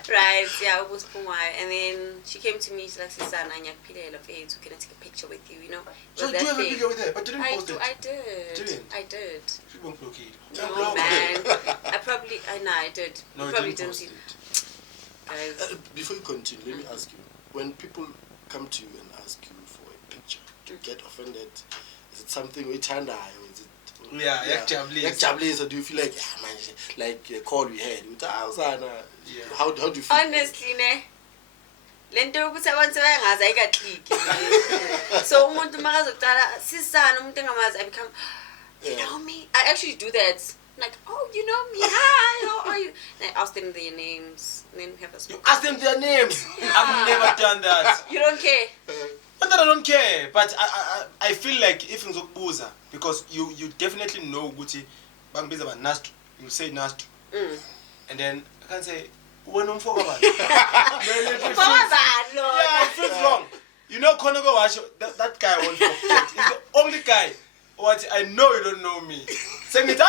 Right, yeah, Busi Pungwayo. And then she came to me. She's like, Sana, Nyakpile Lafayette, can I take a picture with you? You know? So do you have a video with her? But you didn't post it? I did. Didn't? I did. She won't blockade. No, man. I did. No, you you probably didn't didn't post see it. Guys. Before you continue, let me ask you: when people come to you and ask you for a picture, do you get offended? Is it something we turned eye, or is it? Yeah, yakujabulisa. Do you feel like man, like a call we had? Yeah. How do you feel? Honestly, ne. Lento ukuthi abantu bayangazi ayikaqhiki. So umuntu makazoqala sisana umuntu engamazi I become you know me. I actually do that. Like, oh, you know me. Hi, how are you? And I ask them their names. And then we have a You smoke. ask them their names. I've never done that. You don't care. Not that I don't care, but I feel like if ngizokubuza because you definitely know ukuthi bangibiza ba Nastro. You say Nastro. And then I can say wena umfoka bani. Yeah, it feels wrong. You know Konogo Washo, that guy won't forget. He's the only guy. What I know you don't know me. Saying no. Yeah,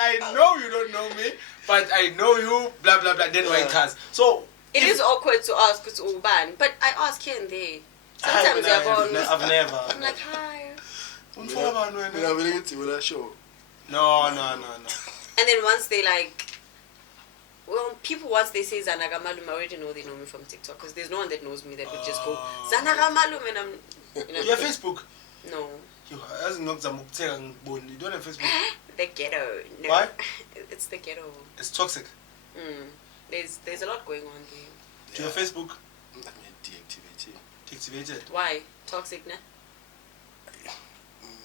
I know you don't know me, but I know you. Blah blah blah. Then why cars? So It is awkward to ask it's Uban, but I ask here and there. Sometimes I've never. I'm like, hi. No. And then once they like, well, people once they say Zanaga Malum, I already know they know me from TikTok because there's no one that knows me that would just go Zanaga Malum and I'm. You know, You have Facebook? No. You don't have Facebook. The ghetto. No. Why? It's the ghetto. It's toxic. There's a lot going on there. Do you have Facebook? Deactivate. Deactivated. Why? Toxic, ne?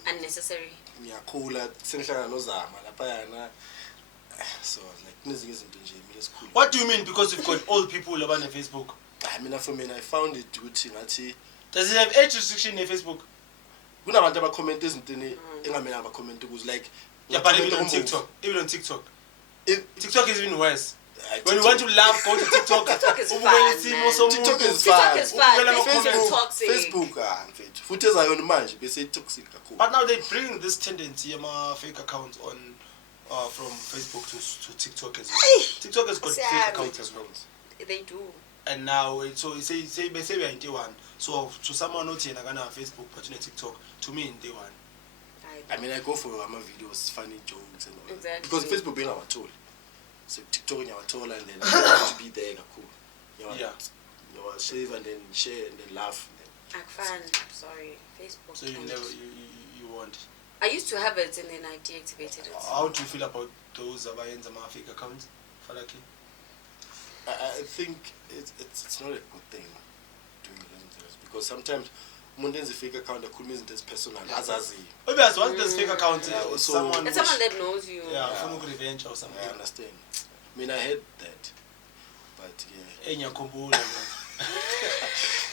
Unnecessary. Ngiyakhula sengihlangana nozama laphayana. So like nezinye izinto nje mina esikhulu. What do you mean because you've got old people about on Facebook? I mean for me I found it ukuthi ngathi does it have age restriction in Facebook? kunabantu abacomment ezintweni engamela abacomment ukuze like yeah, but even on TikTok. TikTok is even worse. When you want to laugh, go to TikTok. TikTok is fun, man. TikTok is fun. Facebook mfethu. Futhi ezayona manje bese toxic kakhulu. But now they bring this tendency fake accounts on from Facebook to TikTok as well. TikTok has got fake accounts as well. They do. And now so say we are in day one. So to someone not here gonna Facebook but in TikTok, to me in day one. I mean, I go for my videos, funny jokes and all that. Exactly. Because Facebook being our tool. So TikTok in our tool and then to be there, cool. Yeah. You know, shave and then share and then laugh. I'm fine. Sorry, Facebook. So you never you want. I used to have it and then I deactivated it. How do you feel about those abayenza ama fake accounts? Falaki. I think it's not a good thing doing those because sometimes umuntu enza fake account akhuluma izinto ezpersonal azazi. Maybe as once there's fake account, so- someone. It's someone that knows you. Yeah, ufuna ukurevenge or something. I understand. I mean, I had that, but yeah, Enyakhumbula.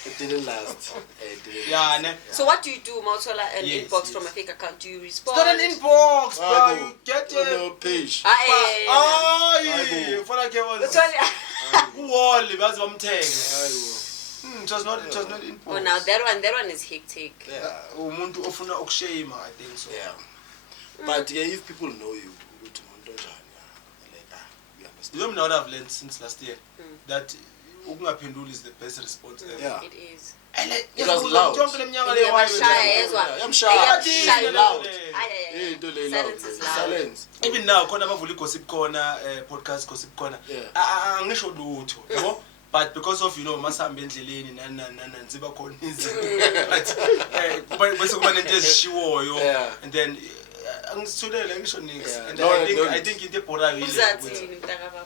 it didn't last. It didn't Yeah, last. ne. So what do you do, Mautola, an Yes, inbox yes. from a fake account? Do you It's respond? not an inbox, bro. I You go get on it. your page. Ah, Oh, yeah. Falaki was. yeah. Wall, that's what I'm telling. I It was not inbox. Oh, now that one is hectic. will. Yeah. Umuntu ofuna ukushame, I think so. Yeah. But yeah, if people know you, ukuthi umuntu onjani, like we You understand. know what I've learned since last year? That ukungaphenduli is the best response ever. Yeah. It is. It was loud. I'm shy. Loud. Aye. Into le loud. Silence is loud. Silence. Even now khona abavula gossip corner podcast gossip corner Yeah. angisho lutho yabo but because of masihamba endleleni nani nziba khona izinto but bese kuba nento ezishiwoyo Yeah. and then angisithulele ngisho nix Yeah. and No, I think into eborayo ile Uzathini mntakababa?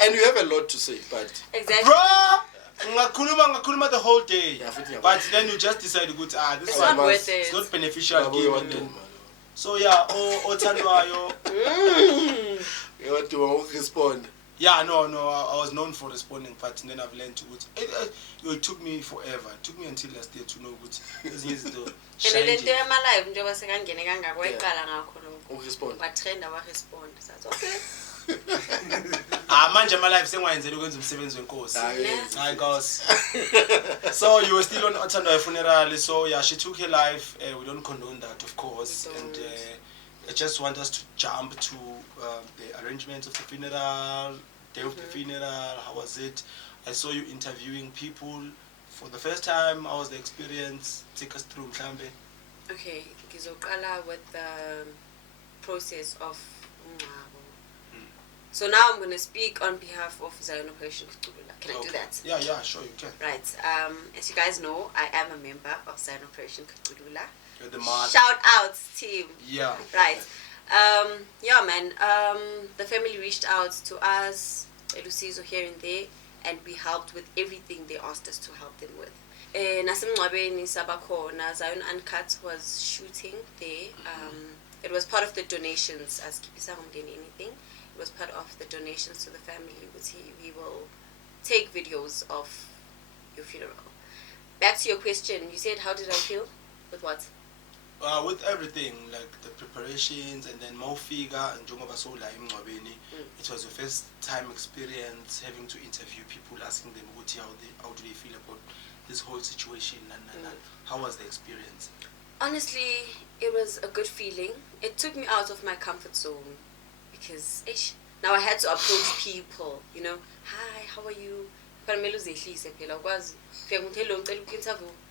And you have a lot to say, but Exactly. bro ngakhuluma the whole day Yeah, futhi but then you just decide ukuthi this It's one not worth it's it. not beneficial you give want and to then so yeah othandwayo you want to respond. Yeah, no, I was known for responding, but then I've learned to it took me forever. It took me until last year to know what is the And le nto yama live njengoba sekangene kangaka wayiqala ngakho lokho. Respond. Watrenda warespond. That's okay. manje ama live sengwayenzela ukwenza umsebenzi wenkosi. Yeah. Hi guys. So you were still on Othandwayo funeral, so yeah, she took her life. We don't condone that, of course, We don't. and I just want us to jump to the arrangements of the funeral, day of the funeral. How was it? I saw you interviewing people for the first time. How was the experience? Take us through, mhlambe. Okay, ngizoqala with the process of umngcwabo. So now I'm going to speak on behalf of Zion Operation Kutulula. Can I do that? Yeah, sure you can. Right. As you guys know, I am a member of Zion Operation Kutulula. You're the mother. Shout out, team. Yeah. Right. Yeah, man. The family reached out to us, Elusizo here and there, and we helped with everything they asked us to help them with. Nasemngcwabeni sabakhona, Zion Uncut was shooting there. It was part of the donations, as Kipisa Umdeni anything. It was part of the donations to the family. We will take videos of your funeral. Back to your question, you said, how did I feel? With what? With everything, like the preparations and then Mawufika and njengoba sola emngcwabeni, it was your first time experience having to interview people, asking them how do they feel about this whole situation and how was the experience? Honestly, it was a good feeling. It took me out of my comfort zone because now I had to approach people, hi, how are you?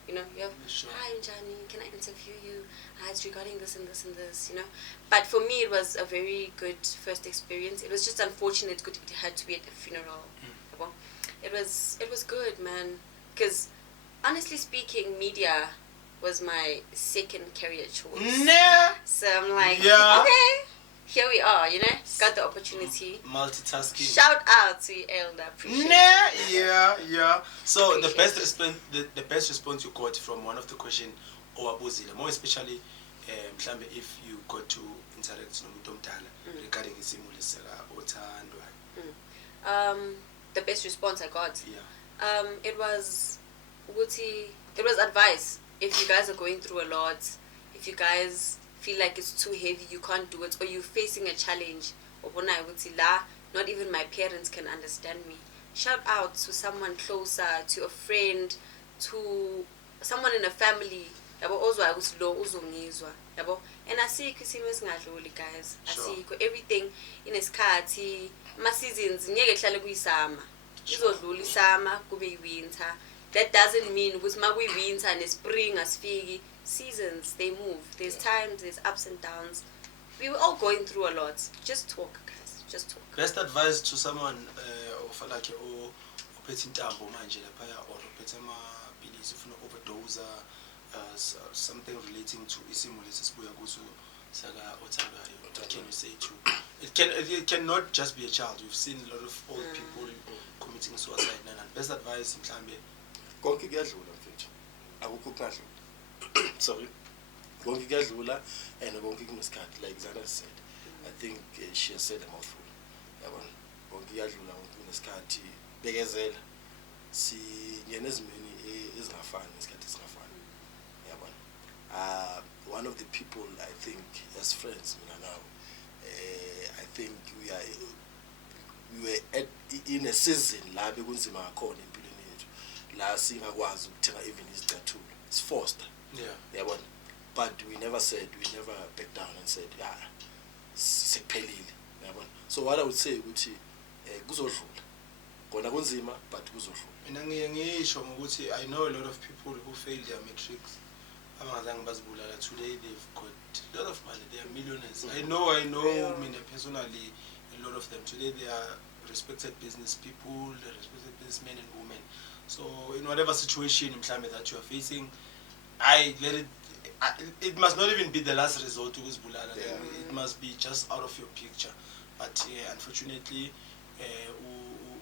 You have, Sure. hi, Johnny, can I interview you? It's regarding this and this and this, But for me, it was a very good first experience. It was just unfortunate it had to be at a funeral. It was good, man. Because honestly speaking, media was my second career choice. Nah. So I'm like, Yeah. okay, here we are, got the opportunity. Multitasking. Shout out to Elder, appreciate Nah. it. Yeah. So the Appreciate best response you got from one of the question owabuzile, more especially mhlambe if you got to interact nomuntu omdala regarding isimo lesika othandwayo. The best response I got. Yeah. It was advice. If you guys are going through a lot, if you guys feel like it's too heavy, you can't do it, or you're facing a challenge, not even my parents can understand me. Shout out to someone closer, to a friend, to someone in a family. And asikho isimo esingadluli, guys. Asikho, everything inesikhathi. Ama-seasons ngeke kuhlale kuyisama. Izodlula isama kube winter. That doesn't mean ukuthi makuyi-winter nespring asifiki seasons, they move. There's times, there's ups and downs. We were all going through a lot. Just talk, guys. Just talk. Best advice to someone of like ophethe intambo manje laphaya or ophethe amapilisi ufuna overdose something relating to isimo lesi sibuya kuso saka othakayo. What can you say to it cannot just be a child. We've seen a lot of old people committing suicide now. Best advice mhlambe konke kuyadlula mfethu akukho kungadlula sorry konke kuyadlula and konke kunesikhathi like Zana said. I think she has said a mouthful yabona konke kuyadlula konke kunesikhathi bekezela singena ezimeni ezingafani isikhathi esingafani yabona one of the people I think as friends mina now I think we were in a season la bekunzima kakhona empilweni yethu la singakwazi ukuthenga even izicathulo. It's forced. Yabona, but we never backed down and said sekuphelile yabona. So what I would say ukuthi kuzodlula kona kunzima but kuzodlula. Mina ngisho ngokuthi I know a lot of people who failed their matrics abangazange bazibulala today they've got a lot of money, they are millionaires. I know mina personally a lot of them today they are respected business people, they're respected businessmen and women. So in whatever situation mhlambe that you are facing, it must not even be the last resort to uzibulala. It must be just out of your picture. But unfortunately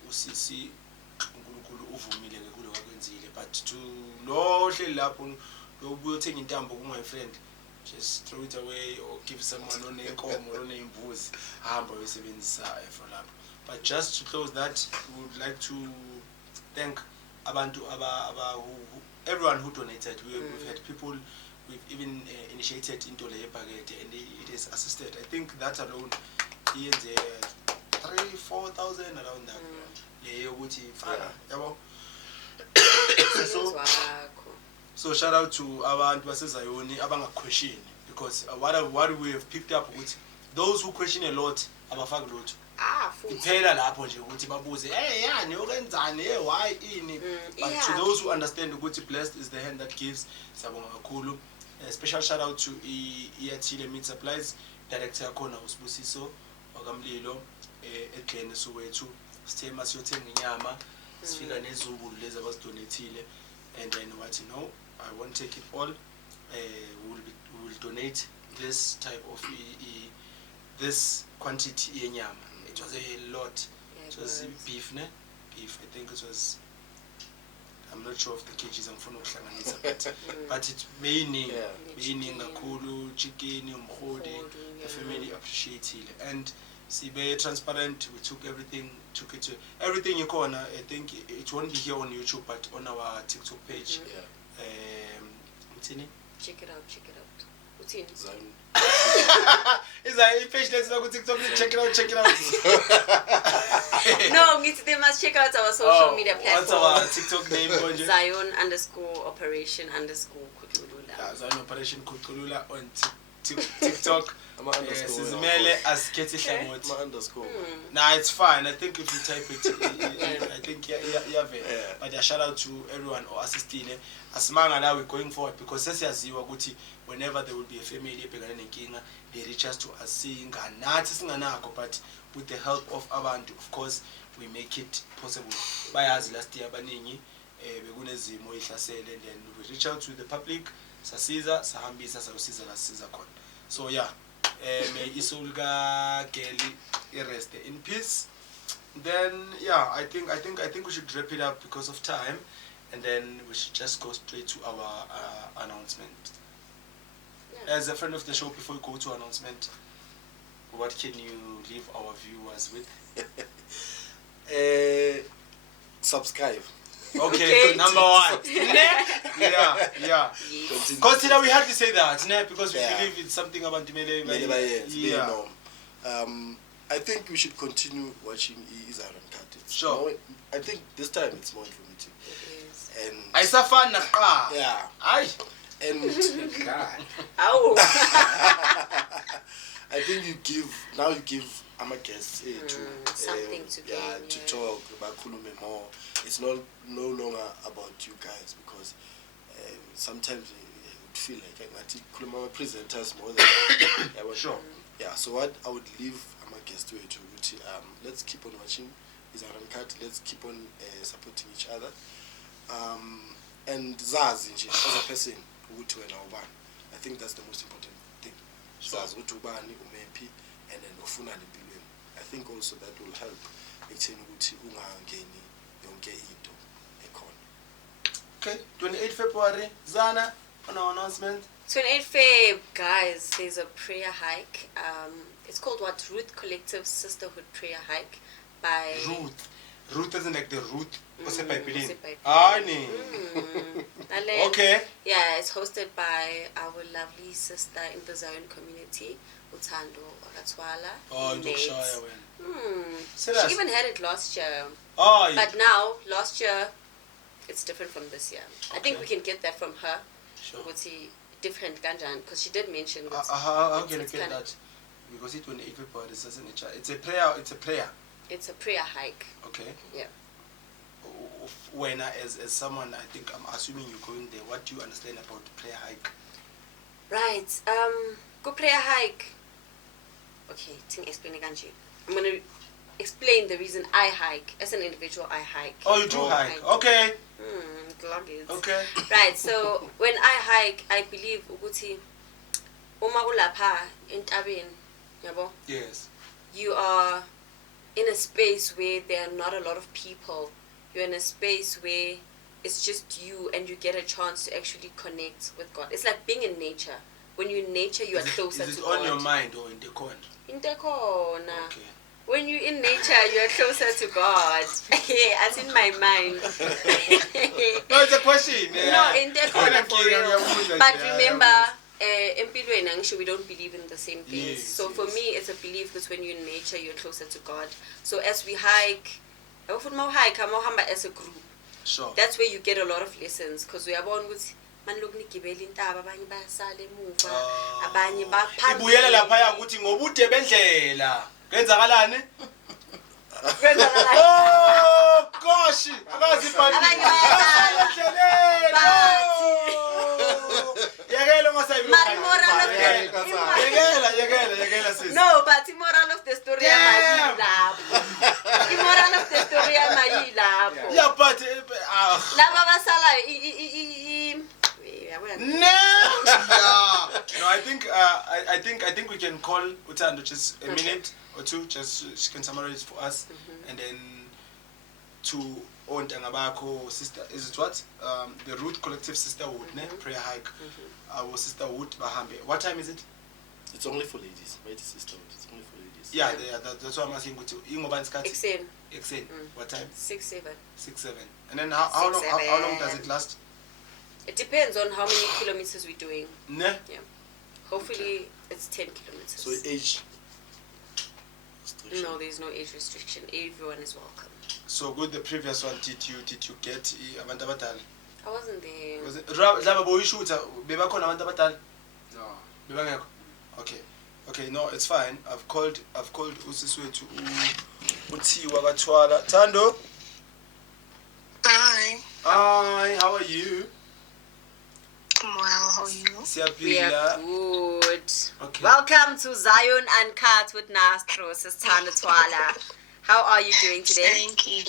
usisi uNkulunkulu uvumile ke kule wakwenzile. But to lo hleli lapho lobuyo thenga intambo ku my friend, just throw it away or give someone onenkomo or onembuzi hamba uyisebenzisa for lapho. But just to close that, we would like to thank abantu everyone who donated. We've had people, we've even initiated into the bucket and it has assisted. I think that alone is 3,000-4,000 around that. So shout out to abantu baseZayoni abanga question, because what we have picked up with those who question a lot abafaki lutho. Iphela lapho nje ukuthi babuze yani okwenzani why ini. But to those who understand ukuthi blessed is the hand that gives, sabonga kakhulu. Special shout out to Iyathile Meat Supplies, director yakhona uSibusiso wakamlilo eGlen Soweto. Sithema siyothenga inyama sifika nezumbulu lezi abazidonatile, and then what I won't take it all. We will donate this type of this quantity yenyama. It was a lot. It was beef, ne? Beef. I think it was. I'm not sure of the kgs. I'm from Oklahoma, but it's meaning kakhulu chicken, umkhodi. The family appreciate it, and see, be transparent. We took everything. Everything you corner. I think it won't be here on YouTube, but on our TikTok page. Check it out. Is that a page that's not TikTok? Check it out. No, they must check out our social media platforms. What's our TikTok name? Zion_operation_Kutlulula. Zion Operation Kutlulula on TikTok. Sizimele asikhethi hlangothi. Nah, it's fine. I think if you type it, I think yeah. But shout out to everyone or assistile. Asimanga now we're going forward, because sesiyaziwa ukuthi whenever there will be a family ebhekane nenkinga, they reach us to us saying nathi singanakho, but with the help of abantu, of course, we make it possible. Bayazi last year abaningi bekunezimo ihlasele, and then we reach out to the public, sasiza sahambisa sayosiza la sisiza khona. So yeah, may isulga Kelly rest in peace. Then yeah, I think we should wrap it up because of time, and then we should just go straight to our announcement. As a friend of the show, before we go to announcement, what can you leave our viewers with? Subscribe. Okay, number one. Yeah. Consider we had to say that, because we believe it's something about the I think we should continue watching Zion Cut. Sure. I think this time it's more informative. It is. And I suffer yeah. Aye. And Ow. I think you give I'm a guest something to to talk about Kulume more. It's no longer about you guys, because sometimes it would feel like ngathi khuluma ama-presenters more than yabo. Sure. Yeah, so what I would leave ama-guest wethu ukuthi let's keep on watching Izana Uncut, let's keep on supporting each other, and zazi nje as a person ukuthi wena ubani. I think that's the most important thing. Zazi ukuthi ubani umephi and then ufunani empilweni. I think also that will help ekutheni ukuthi ungangeni yonke into ekhona. Okay, 28 February, Zana, on our announcement. 28th Feb, guys, there's a prayer hike. It's called what? Ruth Collective Sisterhood Prayer Hike by Ruth isn't like the root. Osepipilini. Okay. Yeah, it's hosted by our lovely sister in the Zion community, Uthando Wakatswala. Oh, Nate. She Serious? even had it last year. Oh, yeah. But now, last year, it's different from this year. I think Okay. we can get that from her. Sure. Different Ganjan, because she did mention that. How can you it's get kinda- that? Because it 28 February, it's a prayer. It's a prayer. It's a prayer hike. Okay. Yeah. When as someone, I think I'm assuming you're going there. What do you understand about prayer hike? Right. Go prayer hike. Okay, explain again. I'm gonna explain the reason I hike. As an individual, I hike. Oh, you do hike. I do. Okay. Luggage. Okay. Right. So when I hike, I believe ukuthi uma ulapha entabeni, yabo, Yes. you are in a space where there are not a lot of people. You're in a space where it's just you and you get a chance to actually connect with God. It's like being in nature. When you're in nature, you are closer Is it to on God. your mind or in the corner? Intekona. Okay. When you're in nature, you're closer to God. As in my mind. No, it's a question. No, intekona for real. But remember, empilweni angisho we don't believe in the same things. Yes, So for yes. me, it's a belief because when you're in nature, you're closer to God. So as we hike, hike as a group. Sure. That's where you get a lot of lessons because we are born with man look nigibela intaba abanye bayasala emuva abanye ibuyela lapha ukuthi ngobude bendlela kwenzakalani baphambili. oh gosh akazi Abanye bayasala. yekela ngosayibi yekela sis No, but the moral of the story Damn. the moral of the story amayilapho. yeah but Laba basalayo no I think we can call Uthando just a minute or two just she can summarize for us and then to ontanga bakho sister is it what the Root Collective Sisterhood prayer hike our sisterhood bahambe. What time is it? It's only for ladies, right, sister? It's only for ladies. Yeah, that's what I'm asking. Ingobani skati? Exen What time? 6-7. 6-7. And then how long does it last? It depends on how many kilometers we're doing. Ne? Yeah. Hopefully it's 10 kilometers. So age restriction. No, there's no age restriction. Everyone is welcome. So good. The previous one, did you get abantu abadala? I wasn't there. Was it laba boyishuta bebakhona abantu abadala? No. Bebangekho. Okay, no, it's fine. I've called usiswethu uThiwa kaThwala. Thando? Hi. Hi, how are you? I'm well, how are you? We are Siyaphila. good. Okay. Welcome to Zion Uncut with Nastro, Sistana Twala. How are you doing today? Thank you.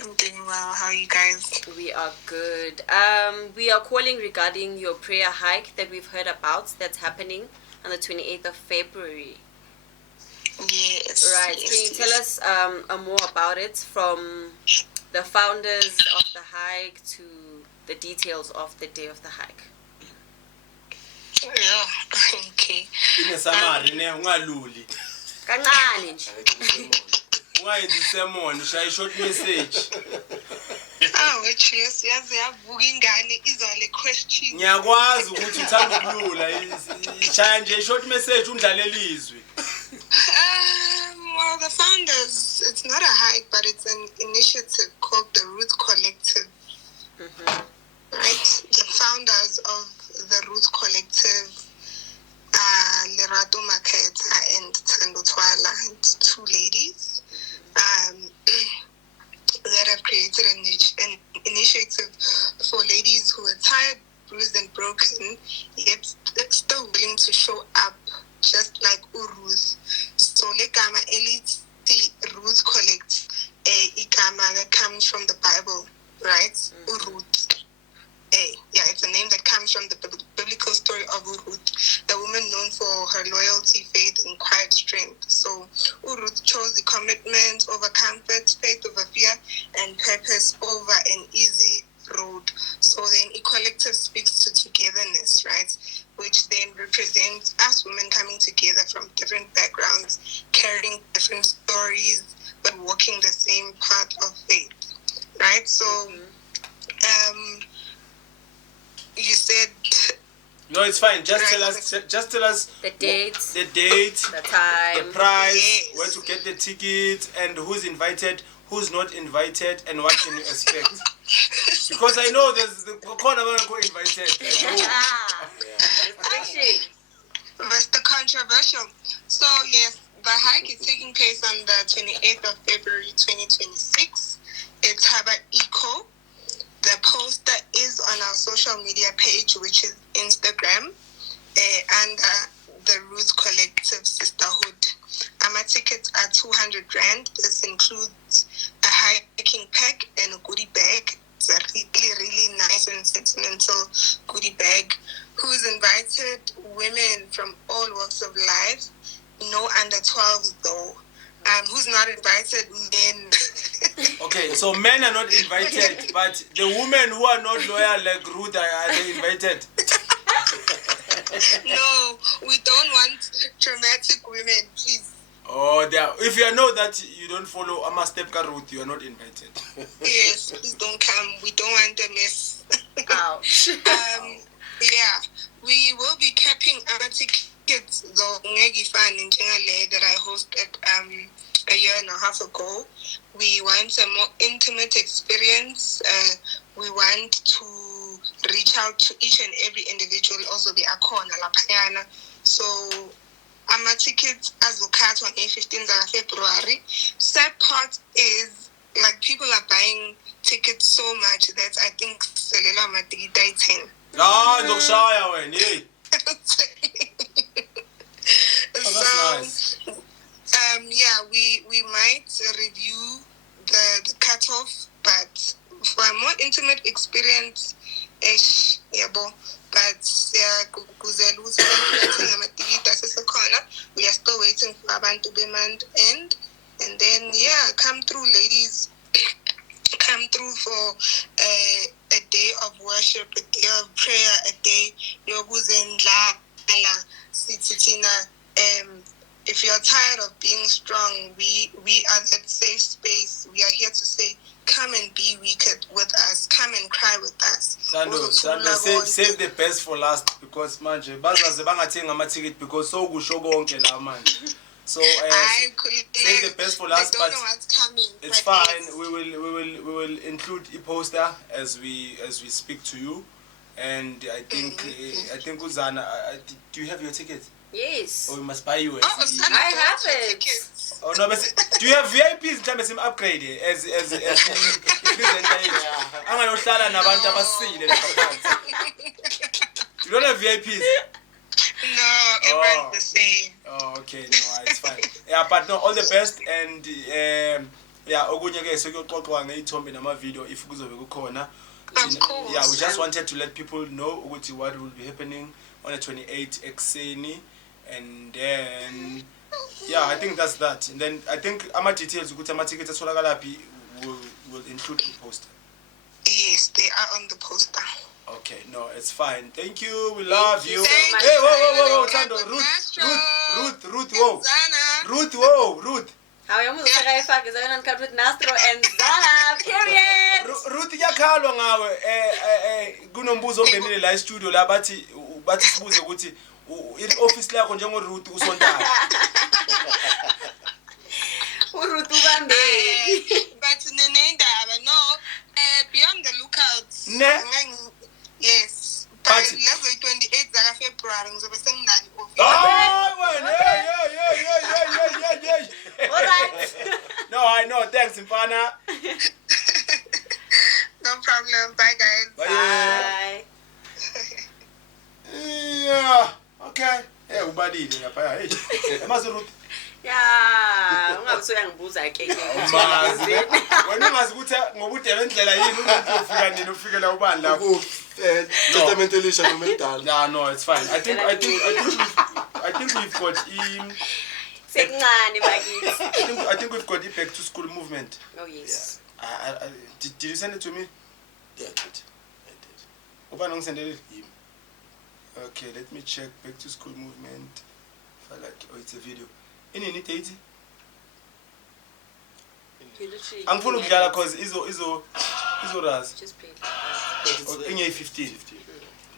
I'm doing well. How are you guys? We are good. We are calling regarding your prayer hike that we've heard about that's happening on the 28th of February. Yes. Right. Yes, Can you tell us more about it from the founders of the hike to the details of the day of the hike? Yeah. Okay. Ine summary ne ungaluli. Kancane nje. Ungayenzi sermon, ushaya short message. Which yes, yavuka ingane izwa le question. Ngiyakwazi ukuthi uthanda ukulula ishaya nje short message undlale elizwi. Well, the founders, it's not a hike, but it's an initiative called the Root Collective. Right? The founders of the Root Collective, Lerato Maketa and Thando Twala, it's two ladies that have created an initiative for ladies who are tired bruised and broken, yet still willing to show up, just like Ruth. So legama elithi Ruth Collect, igama that comes from the Bible, right? Ruth. Yeah, it's a name that comes from the biblical story of Ruth, a woman known for her loyalty, faith, and quiet strength. So Ruth chose the commitment over comfort, faith over fear, and purpose over an easy road. So then collective speaks to togetherness, right? Which then represents us women coming together from different backgrounds, carrying different stories, but walking the same path of faith, right? So, you said. No, it's fine. Just Right. tell us The dates, the date, the time. the price, Yes. where to get the ticket, and who's invited, who's not invited, and what can you expect. Because I know there's the corner where I go invited. Ah, restriction. Mr. Controversial. So, yes, the hike is taking place on the 28th of February 2026. It's Harbour Eco. The poster is on our social media page, which is Instagram, under the Ruth Collective Sisterhood. Our tickets are 200 Rand. This includes a hiking pack and a goodie bag. It's a really, really nice and sentimental goodie bag. Who's invited? Women from all walks of life. No under 12s though. Who's not invited? Men. Okay, so men are not invited, but the women who are not loyal like Ruth, are they invited? No, we don't want traumatic women, please. Oh, if you know that you don't follow Ama Stepka Ruth, you are not invited. Yes, please don't come. We don't want a mess. Ouch. Yeah, we will be capping our tickets though. Ngegi fan in Jengale that I hosted a year and a half ago. We want a more intimate experience. We want to reach out to each and every individual. Also, be akona lapayana. So, our tickets azokhathwa on 15th of February. Sad part is like people are buying tickets so much that I think selela matikita 10. Ah, Zoshaya, when hey. So, Nice. yeah, we might review the cutoff, but for a more intimate experience, yabo. But we are still waiting for Abantu Bemand end, and then yeah, come through, ladies. Come through for a day of worship, a day of prayer, a day yokuzendla sithitina. If you're tired of being strong, we are that safe space. We are here to say, come and be wicked with us. Come and cry with us. Sando, save the best for last, because manje bazaze bangathenga ama-ticket because so kusho konke la manje. So save the best for last, but it's fine. Yes. We will include a poster as we speak to you, and I think Uzana, do you have your ticket? Yes. Or we must buy you a CD. I have it. Tickets. Oh no, but do you have VIPs? Mhlawumbe sim upgrade as presenter yethu. Angayohlala nabantu abasile lapha phansi. You don't have VIPs? No, everyone's the same. Oh, okay, no, it's fine. Yeah, but no, all the best, and yeah, okunye ke sekuyoxoxwa ngeyithombe nama video if kuzobe kukhona. Of course. Yeah, we just wanted to let people know what will be happening on the 28th Exeni, and then yeah, I think that's that. And then I think ama details ukuthi ama tickets atholakalapi will include the poster. Yes, they are on the poster. Okay, no, it's fine. Thank you. We love you. so much. Hey, whoa, Thank Tando, you. Ruth, whoa. Zana. Ruth. How am I going to get on cut with Nastro and Zana? Period. Ruth yakhalwa ngawe kunombuzo ongenile la studio la bathi sibuze ukuthi i-office lakho njengo Ruth usontana. Uruth ubambe. But no, beyond the lookout. Ne? Yes. But- But level 28th of February, ngizobe senginayo i-office. Oh, man. Yeah. All right. No, I know. Thanks, Mfana. No problem. Bye, guys. Bye. Bye. ufile lapha hey amazi Ruth Yeah, ungabuso yangibuza ke mazi wena ungazi ukuthi ngobude bendlela yini umuntu ufika nini ufike la ubani lapho testament elisha noma elidala. yeah no it's fine I think we've got sekuncane bakithi. I think we've got the back to school movement. Oh yes. Did you send it to me? Yeah, I did. Ubani ngisendele him. Okay, let me check back to school movement. If I like it's a video. Inini date? Angifuna ukudlala cause izo ras. Just play. Inye 15.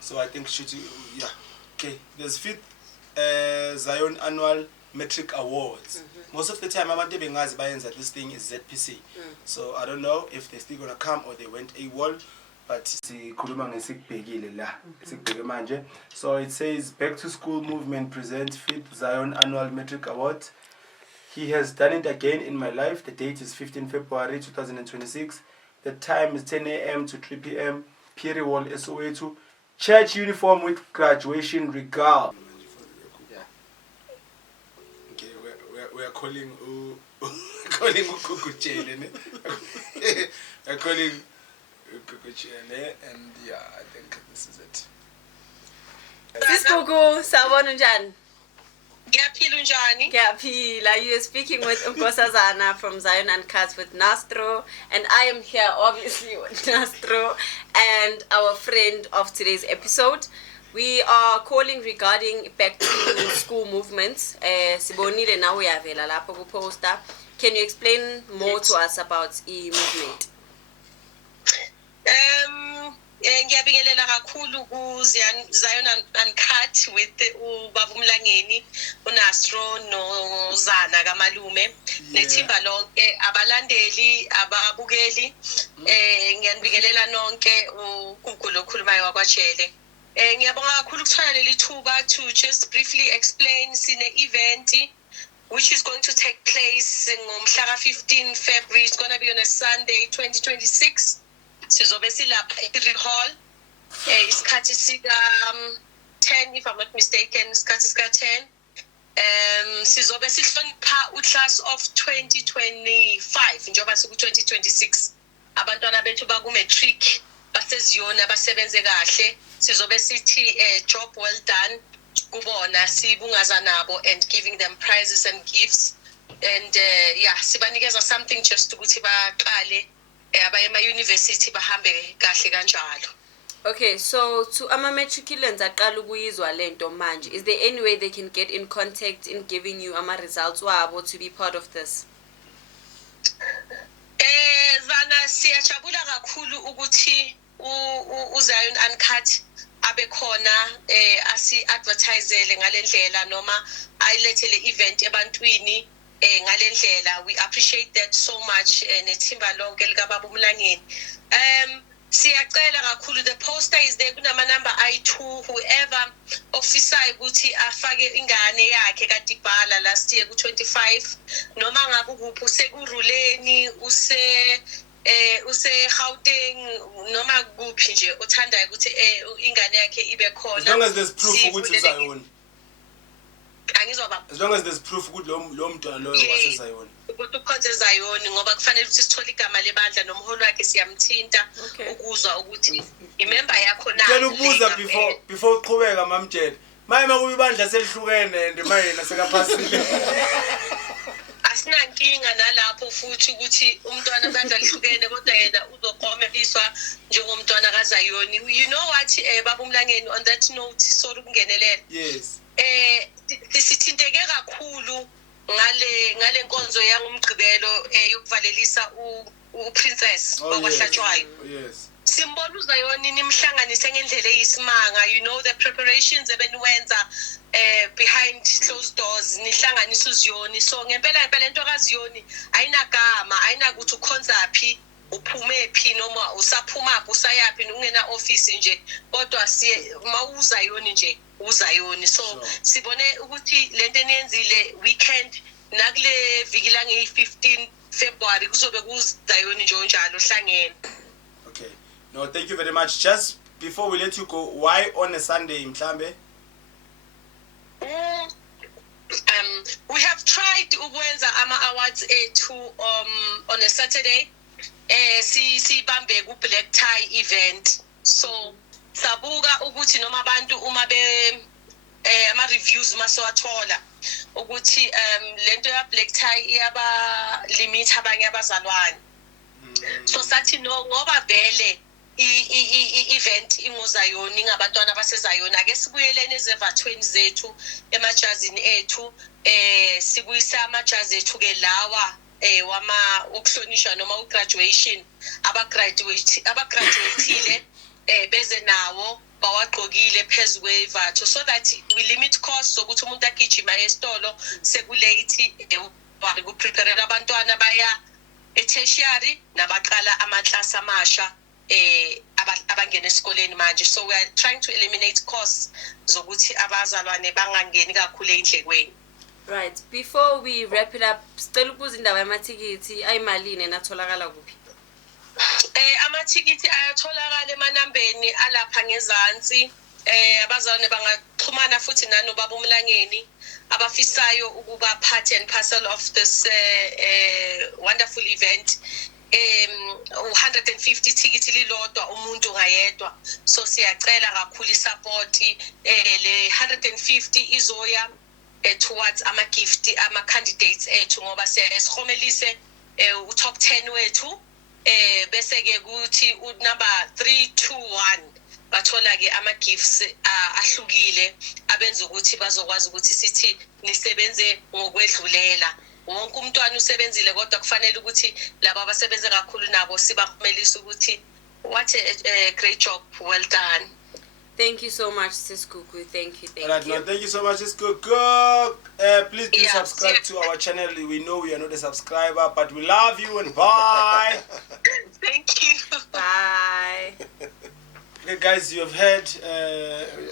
So I think should yeah. Okay, there's 5th Zion Annual Metric Awards. Most of the time abantu bengazi bayenza this thing is ZPC. So I don't know if they're still gonna come or they went AWOL. But sikhuluma ngesikubhekile la sikubheke manje. So it says Back to School Movement presents 5th Zion Annual Metric Award. He has done it again in my life. The date is 15 February 2026. The time is 10 a.m. to 3 p.m. Pierre Wall SO2. Church uniform with graduation regal. Okay, we are calling calling Kukuchele. We're calling Kukuchele, and yeah, I think this is it. Sisigugu, sawubona njani? Ngiyaphila unjani? Ngiyaphila. You are speaking with Nkosazana from Zion Uncut with Nastro, and I am here obviously with Nastro and our friend of today's episode. We are calling regarding back to school movements. Sibonile na uyavela lapho ku poster. Can you explain more to us about e-movement? Ngiyabingelela kakhulu ku Zion Uncut with ubaba uMlangeni uNastro noZana kaMalume nethimba lonke abalandeli ababukeli ngiyabingelela nonke uGugu lokhulumayo wakwaJele. Ngiyabonga kakhulu ukuthola leli thuba to just briefly explain sine event which is going to take place ngomhla ka 15 February. It's going to be on a Sunday 2026. Sizobe silapha eThree Hall. Isikhathi sika 10 if I'm not mistaken, isikhathi sika 10. Sizobe sihlonipha uClass of 2025 njengoba siku 2026. Abantwana bethu baku matric baseziyona basebenze kahle. Sizobe sithi job well done kubona, sibungaza nabo and giving them prizes and gifts, and yeah, sibanikeza something just ukuthi baqale abaye ema-university bahambe kahle kanjalo. Okay, so to ama-matriculants aqala ukuyizwa lento manje, is there any way they can get in contact in giving you ama-results wabo to be part of this? Zana siyajabula kakhulu ukuthi uZion Uncut abe khona asi-advertisele ngalendlela noma ayilethele event ebantwini ngalendlela. We appreciate that so much nethimba lonke likababa uMlangeni. Siyacela kakhulu, the poster is there, kunama number I2, whoever ofisayo ukuthi afake ingane yakhe kadibhala last year ku 25 noma ngabe ukuphi usekuruleni use Gauteng noma kuphi nje othandayo ukuthi ingane yakhe ibe khona. As long as there's proof ukuthi uZion. Angizwa as long as there's proof ukuthi lo mntwana loyo waseZion. Ukuthi ukhonze Zion ngoba kufanele ukuthi sithole igama lebandla nomholi wakhe siyamthinta ukuzwa ukuthi imember yakho na. Ngicela ukubuza before uqhubeka mamtshela. Maye makuba ibandla selihlukene and mayena sekaphasile. Asinankinga nalapho futhi ukuthi umntwana bandla lihlukene kodwa yena uzoqomeliswa njengomntwana kaZion. You know what baba uMlangeni, on that note so ukungenelela. Yes. Sithinteke kakhulu ngale nkonzo yangumgqibelo yokuvalelisa uPrincess okwahlatshwayo. Yes. Simbona uZion nimhlanganise ngendlela eyisimanga. You know the preparations ebeniwenza behind closed doors nihlanganisa uZion. So ngempela into kaZion ayinagama, ayinakuthi ukhonza phi, uphume phi noma usaphuma usayaphi ungena office nje, kodwa siye mawuZion nje uZion. So sibone ukuthi lento eniyenzile weekend nakule viki la nge-15 February kuzobe kuZion njalo hlangene. Okay. No, thank you very much. Just before we let you go, why on a Sunday mhlambe? We have tried ukwenza ama-awards ethu on a Saturday. Sibambe ku-black tie event. So, sabuka ukuthi noma abantu uma ama-reviews masewathola ukuthi lento ya-black tie iyaba-limit abanye abazalwane. So sathi no ngoba vele i-event ingozayoni ngabantwana abasezayoni ake sibuyelene ezevathweni zethu emajazini ethu sibuyisa amajazi ethu ke lawa wama ukuhlonishwa noma ugraduation abagraduateile beze nawo bawagqokile phezu kwevatho so that we limit costs sokuthi umuntu agijima esitolo sekulate ukupreparela abantwana baya e-tertiary nabaqala amaklasi amasha abangena esikoleni manje so we are trying to eliminate costs zokuthi abazalwane bangangeni kakhulu endlekweni. Right, before we wrap it up, sicela ukubuza indaba yamathikithi ayimalini natholakala kuphi? Amathikithi ayatholakala emanambeni alapha ngezansi. Abazalwane bangaxhumana futhi nano baba uMlangeni abafisayo ukuba part and parcel of this wonderful event. 150 tickets lilodwa umuntu ngayedwa so siyacela kakhulu isupport le 150 izoya towards ama gift ama candidates ethu ngoba siyasihomelise u-top 10 wethu bese ke kuthi number 3 2 1 bathola ke ama gifts ahlukile abenza ukuthi bazokwazi ukuthi sithi nisebenze ngokwedlulela wonke umntwana usebenzile kodwa kufanele ukuthi laba abasebenze kakhulu nabo sibakumelisa ukuthi what a great job, well done. Thank you so much, Sis Kuku. Thank you. Alright, no, thank you so much, Sis Kuku. Please do subscribe to our channel. We know you are not a subscriber, but we love you and bye. Thank you. Bye. Okay, guys, you have heard.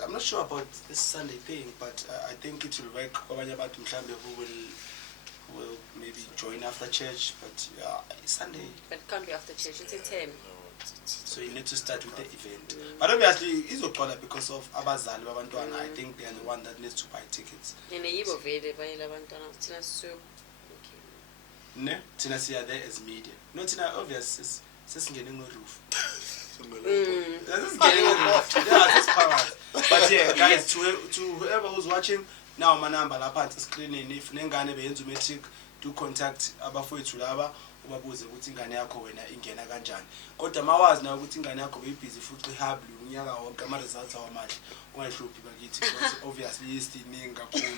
I'm not sure about this Sunday thing, but I think it will work. Who will maybe join after church, but Sunday. But it can't be after church. It's at 10. So you need to start with the event. But obviously, it's okay because of abazali babantwana. I think they are the one that needs to buy tickets. Ne, Tina siya there as media. No, Tina obvious is getting no roof. This is getting no roof. Yeah, this powers. But yeah, guys, to whoever who's watching. Now my number lapha at screen if nengane beyenza umatric do contact abafowethu laba ubabuze ukuthi ingane yakho wena ingena kanjani kodwa mawazi na ukuthi ingane yakho beyibhizi futhi ihabli unyaka wonke ama results awamahle ungayihluphi bakithi because obviously isiningi kakhulu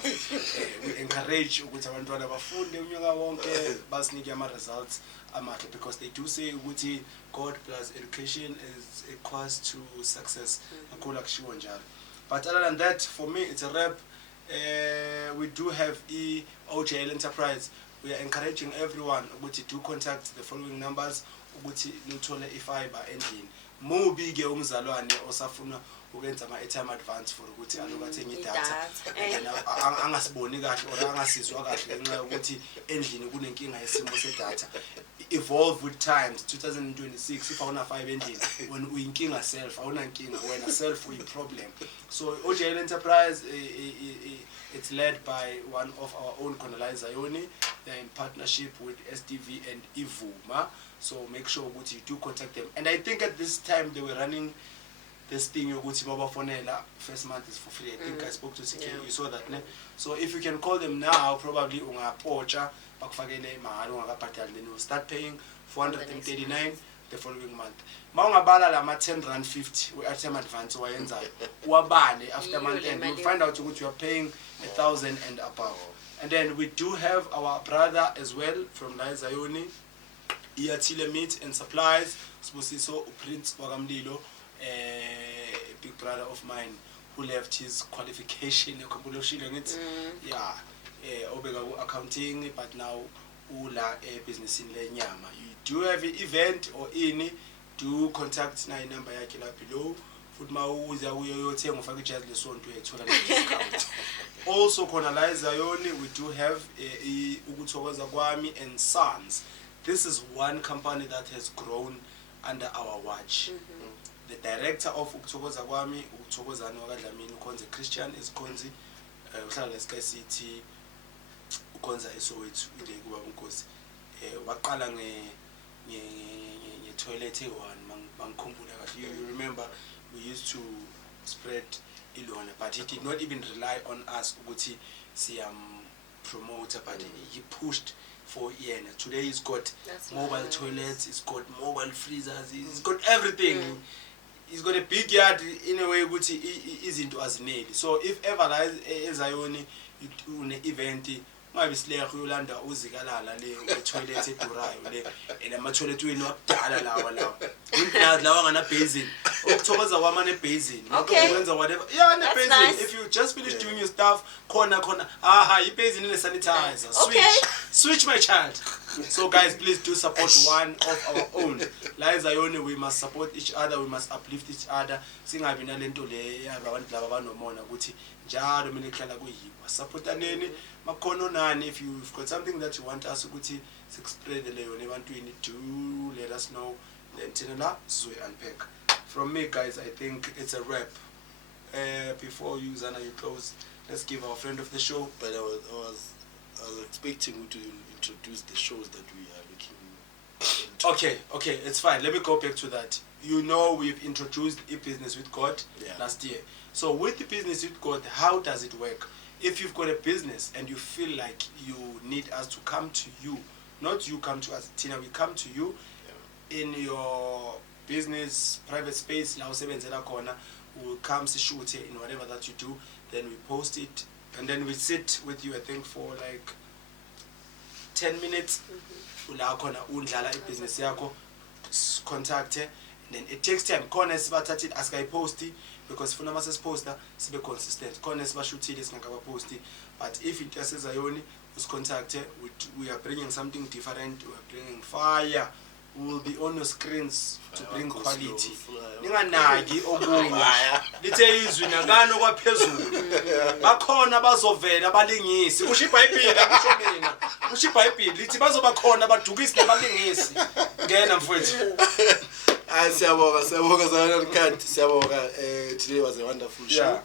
we encourage ukuthi abantwana bafunde unyaka wonke basinike ama results amahle because they do say ukuthi God plus education is equals to success akula kushiwo njalo but other than that for me it's a wrap. We do have OJL Enterprise. We are encouraging everyone to do contact the following numbers ukuthi nithole ifiber endlini mubi ke umzalwane osafuna ukwenza ama airtime advance for ukuthi alokathenge idatha angasiboni kahle or angasizwa kahle ngenxa ukuthi endlini kunenkinga yesimo sedatha evolve with times 2026 if awuna 5 endlini when uyinkinga self awuna nkinga wena self uyi problem so OJL Enterprise it's led by one of our own Khonalaiza Zayoni. They're in partnership with STV and Ivuma. So make sure you do contact them. And I think at this time they were running this thing first month is for free. I think I spoke to CK, you saw that. Ne? So if you can call them now, probably then you'll start paying 439 the following month. Maungabala lama 10 rand 50 we airtime advance wayenzayo. Uwabale after month end. You'll find out what you are paying 1,000 and above. And then we do have our brother as well from Laiza Zayoni. Iyatile Meat and Supplies. Sbusiso Prince Wagamlilo, a big brother of mine who left his qualification yeah, obega accounting but now ula business in lenyama. You do have an event or any do contact na number yakhe la below. Also Khonalaiza Zayoni, we do have Ukuthokoza Kwami and Sons. This is one company that has grown under our watch. The director of Ukuthokoza Kwami, Ukuthokozani Wakadlamini, Konzi Christian is Konzi, Uhlala Sky City, ngikhonza eSoweto ile kuba uNkosi waqala toilet e1 mangikhumbula kahle. You remember we used to spread ilona, but he did not even rely on us ukuthi promoter, but he pushed for yena. Today he's got mobile toilets, he's got mobile freezers, he's got everything. He's got a big yard in a way ukuthi izinto azineli. So if ever eZion une event ngabe sileya uyolanda uzikalala le toilet edurayo le elama toilet wenu akudala lawa implaza lawa ngana basin okuthokoza kwama ne basin ukwenza whatever ne basin nice. If you just finish doing your stuff corner I basin ne sanitizer switch my child. So guys, please do support one of our own. La eZion, we must support each other, we must uplift each other. Singabi nalento le yabantu laba banomona ukuthi njalo mina ehlala kuyiwa supportaneni makhono nani. If you've got something that you want us ukuthi sixspread leyo nebantwini, do let us know, then thina la sizwe unpack. From me guys, I think it's a wrap. Before you Zana you close, let's give our friend of the show. But I was expecting you to introduce the shows that we are looking into. Okay, it's fine. Let me go back to that. You know, we've introduced e-business with God last year. So with the business with God, how does it work? If you've got a business and you feel like you need us to come to you, not you come to us, Tina, we come to you in your business, private space, we'll come shoot in whatever that you do, then we post it, and then we sit with you, I think, for like 10 minutes. Business contact her, and then it takes time. Corner sibathathe asikayi post because funa mase poster sibe consistent. Corner sibashutile singakaba post, but if it yaseZion us contact her, we are bringing something different. We are bringing fire. We will be on your screens to bring quality. Ninganaki okunye lithe izwi nakano kwaphezulu bakhona bazovela abalingisi kusho iBhayibheli akusho mina kusho iBhayibheli lithi bazoba khona abadukisi nabalingisi ngena mfowethu. Siyabonga Zion Uncut, siyabonga. Today was a wonderful show.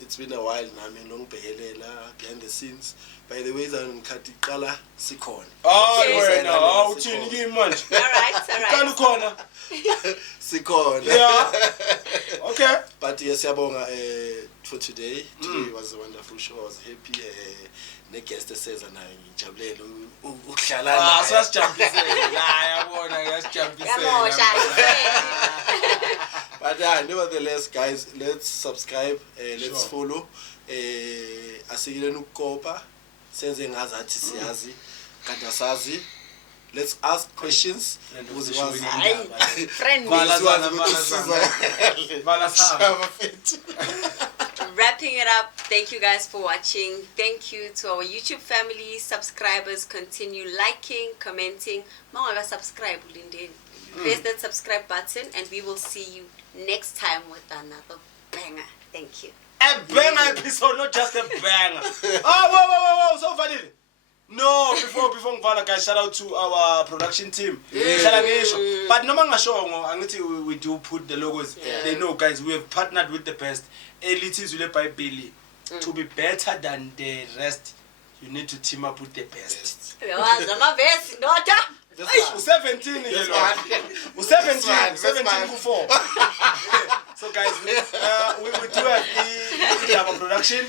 It's been a while nami ngibhekelela behind the scenes. By the way, Zion Uncut iqala sikhona. Wena uthini kimi manje? All right. Iqala ukhona. Sikhona. Yeah. Okay. But yes, siyabonga for today. Today was a wonderful show. I was happy. Ne guest eseza nayo ngijabulele ukuhlala naye. Sasijambisela. Yabona yasijambisela. But nevertheless, guys, let's subscribe, let's follow. Asikileni ukukopa, senze ngazathi siyazi, kanti asazi. Let's ask questions. Friend. Wrapping it up, thank you guys for watching. Thank you to our YouTube family, subscribers. Continue liking, commenting. Mawanga subscribe, Lindeni. Press that subscribe button, and we will see you next time with another banger. Thank you. A banger episode, not just a banger. Whoa, so funny. No, before ngivala, guys, shout out to our production team. But no mangasho, we do put the logos. They know, guys, we have partnered with the best. Elitis will buy Billy. To be better than the rest, you need to team up with the best. 17 before. So guys, we do have a production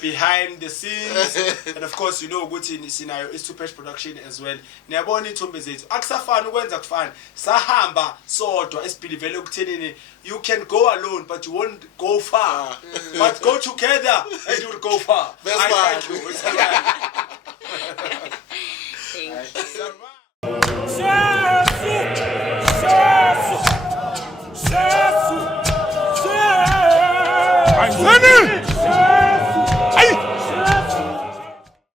behind the scenes, and of course you know good in scenario is to patch production as well. Niyabona ithombe zethu akusafani ukwenza kufana sahamba sodwa esibhilivele ukuthenini you can go alone but you won't go far, but go together and you will go far. Thank you. Thank you.